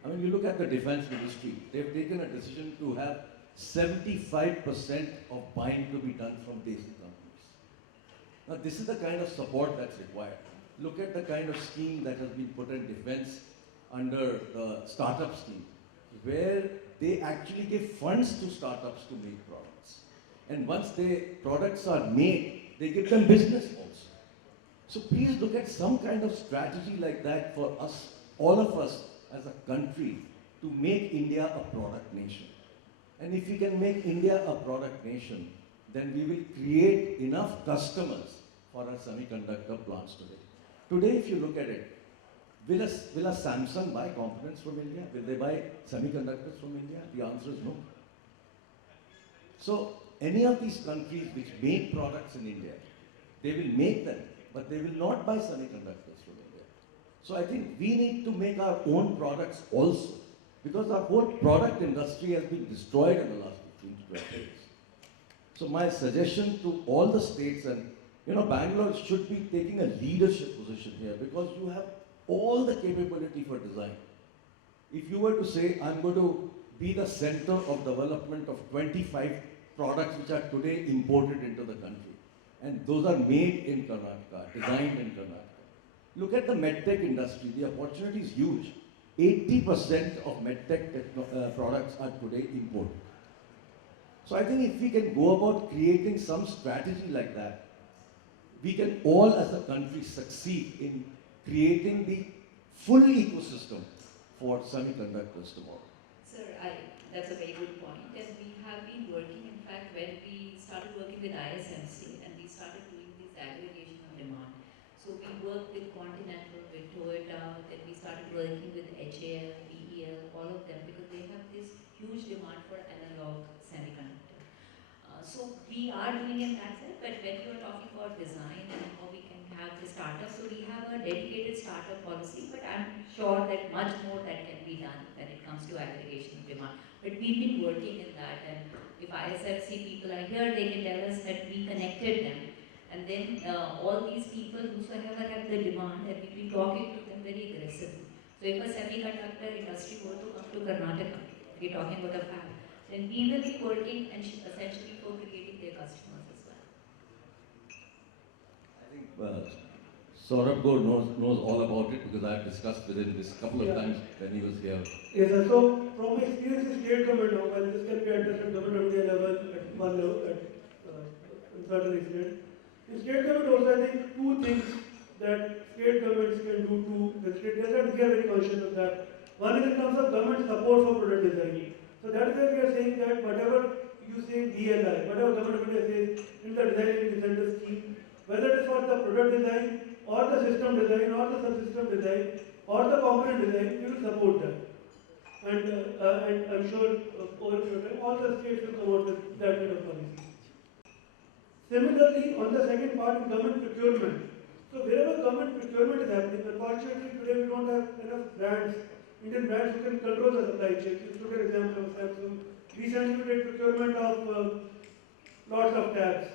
I mean, you look at the defense ministry, they've taken a decision to have 75% of buying to be done from Desi companies. Now, this is the kind of support that's required. Look at the kind of scheme that has been put in defense under the startup scheme, where they actually give funds to startups to make products. And once their products are made, they give them business also. So please look at some kind of strategy like that for us, all of us as a country, to make India a product nation. And if we can make India a product nation, then we will create enough customers for our semiconductor plants today. Today, if you look at it, will a Samsung buy components from India? Will they buy semiconductors from India? The answer is no. So, any of these countries which make products in India, they will make them, but they will not buy semiconductors from India. So I think we need to make our own products also, because our whole product industry has been destroyed in the last 15 to 20 years. So my suggestion to all the states, and Bangalore should be taking a leadership position here, because you have all the capability for design. If you were to say, I'm going to be the center of development of 25 products which are today imported into the country, and those are made in Karnataka, designed in Karnataka. Look at the medtech industry. The opportunity is huge. 80% of medtech products are today imported. So I think if we can go about creating some strategy like that, we can all as a country succeed in creating the full ecosystem for semiconductors tomorrow. Sir, that's a very good point. And we have been working, in fact, when we started working with ISMC and we started doing this aggregation of demand. So we worked with Continental, with Toyota, then we started working with HAL, BEL, all of them, because they have this huge demand for analog semiconductor. So we are doing in that sense, but when you are talking about design and how we can have the startup, so we have a dedicated startup policy, but I'm sure that much more that can be done when it comes to aggregation of demand. But we've been working in that, and if ISFC people are here, they can tell us that we connected them. And then all these people whosoever have the demand, and we've been talking to them very aggressively. So if a semiconductor industry were to come to Karnataka, we're talking about a fab, then we will be working and essentially for creating their customers as well. I think Saurabh Gore knows all about it, because I've discussed with him this couple of times when he was here. Yes, sir. So from my experience in state government now, while this can be addressed at government of India level, at one level, in certain extent, in state government also I think two things that state governments can do to the state. We are very conscious of that. One is in terms of government support for product design. So that is why we are saying that whatever you say DLI, whatever government of India says in the design incentive scheme, whether it is for the product design or the system design or the subsystem design or the component design, we will support that. And I'm sure over time all the states will come out with that kind of policy. Similarly, on the second part, in government procurement. So wherever government procurement is happening, unfortunately today we don't have enough brands, Indian brands who can control the supply chain. If you look at example of Samsung, recently we did procurement of lots of tabs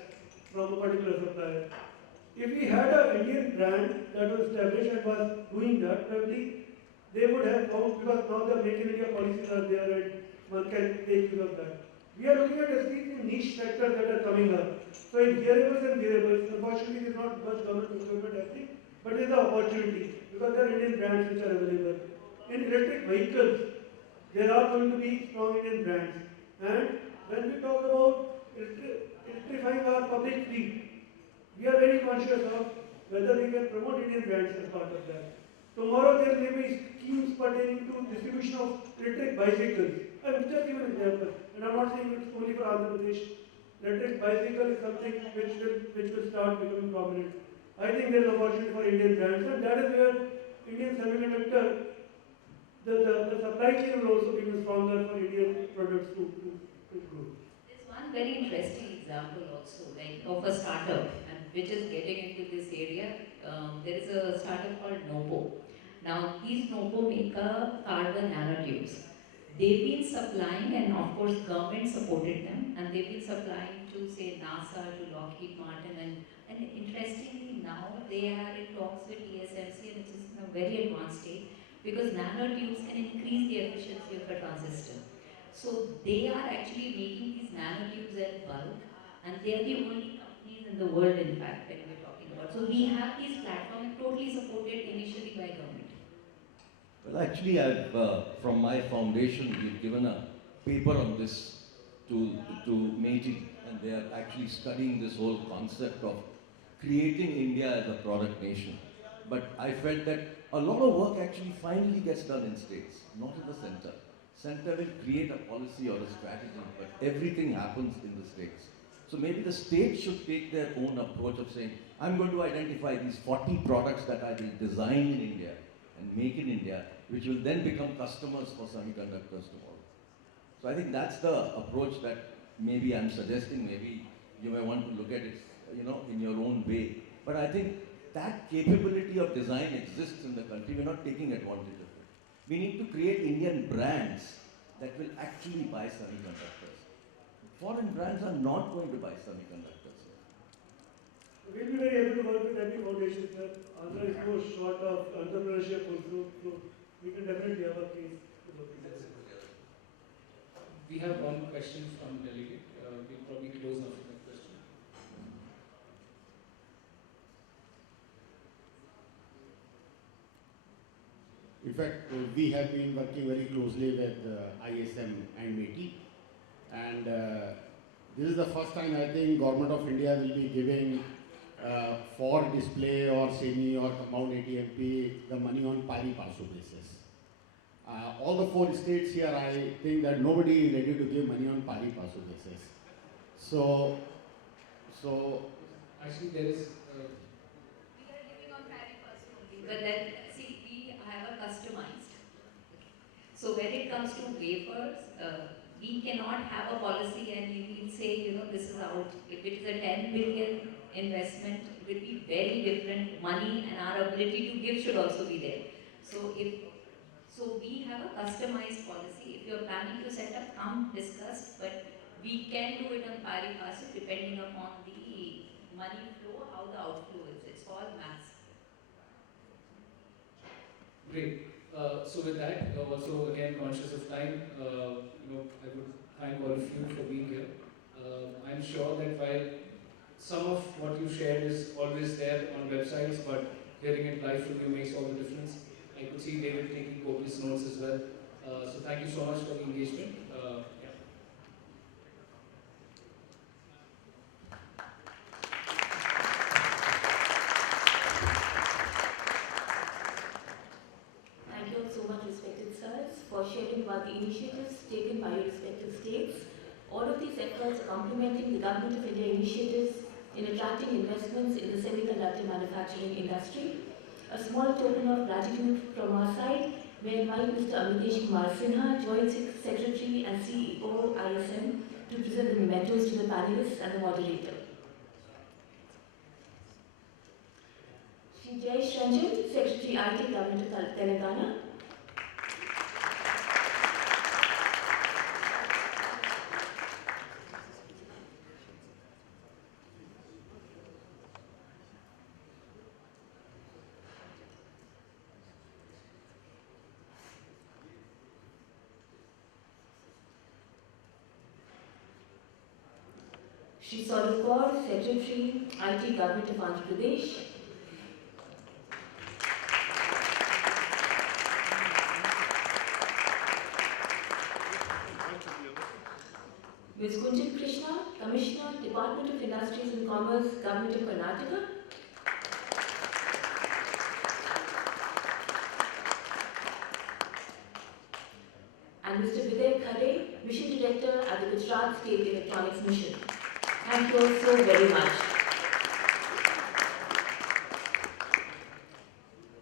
from a particular supplier. If we had an Indian brand that was established and was doing that, probably they would have found, because now the Make in India policies are there and one can take use of that. We are looking at especially niche sectors that are coming up. So in hearables and wearables, unfortunately there is not much government procurement happening, but there is an opportunity because there are Indian brands which are available. In electric vehicles, there are going to be strong Indian brands. And when we talk about electrifying our public fleet, we are very conscious of whether we can promote Indian brands as part of that. Tomorrow there may be schemes pertaining to distribution of electric bicycles. I will just give an example, and I'm not saying it's only for Andhra Pradesh. Electric bicycle is something which will start becoming prominent. I think there is an opportunity for Indian brands, and that is where Indian semiconductor, the supply chain will also become stronger for Indian products to grow. There's one very interesting example also, like of a startup, and which is getting into this area. There is a startup called Novo. Now, these Novo make a carbon nanotubes. They've been supplying, and of course, government supported them, and they've been supplying to, say, NASA, to Lockheed Martin, and interestingly now they are into talks with TSMC, and it is in a very advanced state, because nanotubes can increase the efficiency of a transistor. So they are actually making these nanotubes in bulk, and they are the only companies in the world, in fact, when we're talking about. So we have these platforms totally supported initially by government. Well, actually, from my foundation, we've given a paper on this to Meiji, and they are actually studying this whole concept of creating India as a product nation. But I felt that a lot of work actually finally gets done in states, not in the center. Center will create a policy or a strategy, but everything happens in the states. So maybe the states should take their own approach of saying, I'm going to identify these 40 products that I will design in India and make in India, which will then become customers for semiconductors tomorrow. So I think that's the approach that maybe I'm suggesting. Maybe you may want to look at it, in your own way. But I think that capability of design exists in the country. We're not taking advantage of it. We need to create Indian brands that will actually buy semiconductors. Foreign brands are not going to buy semiconductors. We'll be very able to work with every foundation, sir. Andhra is no short of entrepreneurship also, so we can definitely have a case to work with. We have one question from delegate. We'll probably close after that question. In fact, we have been working very closely with ISM and METI, and this is the first time I think Government of India will be giving for display or semi or compound ATMP the money on pari passu basis. All the 4 states here, I think that nobody is ready to give money on pari passu basis. So Actually, there is. We are giving on pari passu only, but then see, we have a customized. So when it comes to wafers, we cannot have a policy and we will say, this is out. If it is a 10 billion investment, it will be very different. Money and our ability to give should also be there. So we have a customized policy. If you're planning to set up, come discuss, but we can do it on pari passu depending upon the money flow, how the outflow is. It's all maths. Great. So with that, also again conscious of time, I would thank all of you for being here. I'm sure that while some of what you shared is always there on websites, but hearing it live from you makes all the difference. I could see David taking copious notes as well. So thank you so much for the engagement. Yeah. Thank you all so much, respected sirs, for sharing about the initiatives taken by your respective states. All of these efforts are complementing the Government of India initiatives in attracting investments in the semiconductor manufacturing industry. A small token of gratitude from our side, may I invite Mr. Amitesh Kumar Sinha, Joint Secretary and CEO ISM, to present the mementos to the panelists and the moderator. Shri Jayesh Ranjan, Secretary IT, Government of Telangana. Shri Saurav Kaur, Secretary, IT, Government of Andhra Pradesh. Ms. Kunjal Krishna, Commissioner, Department of Industries and Commerce, Government of Karnataka. And Mr. Vivek Khare, Mission Director at the Gujarat State Electronics Mission. Thank you all so very much.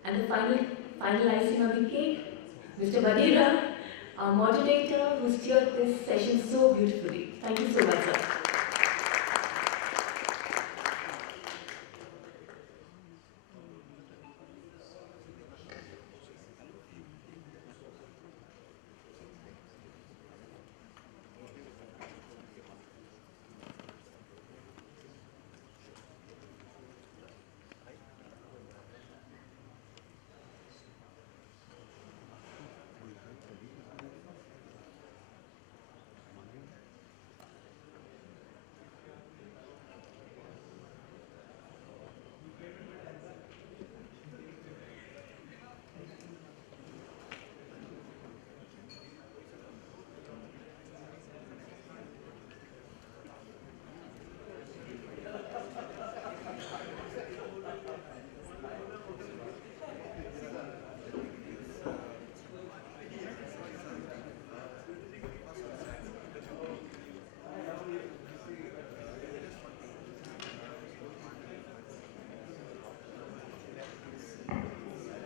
And the final icing on the cake, Mr. Badira, our moderator who steered this session so beautifully. Thank you so much, sir.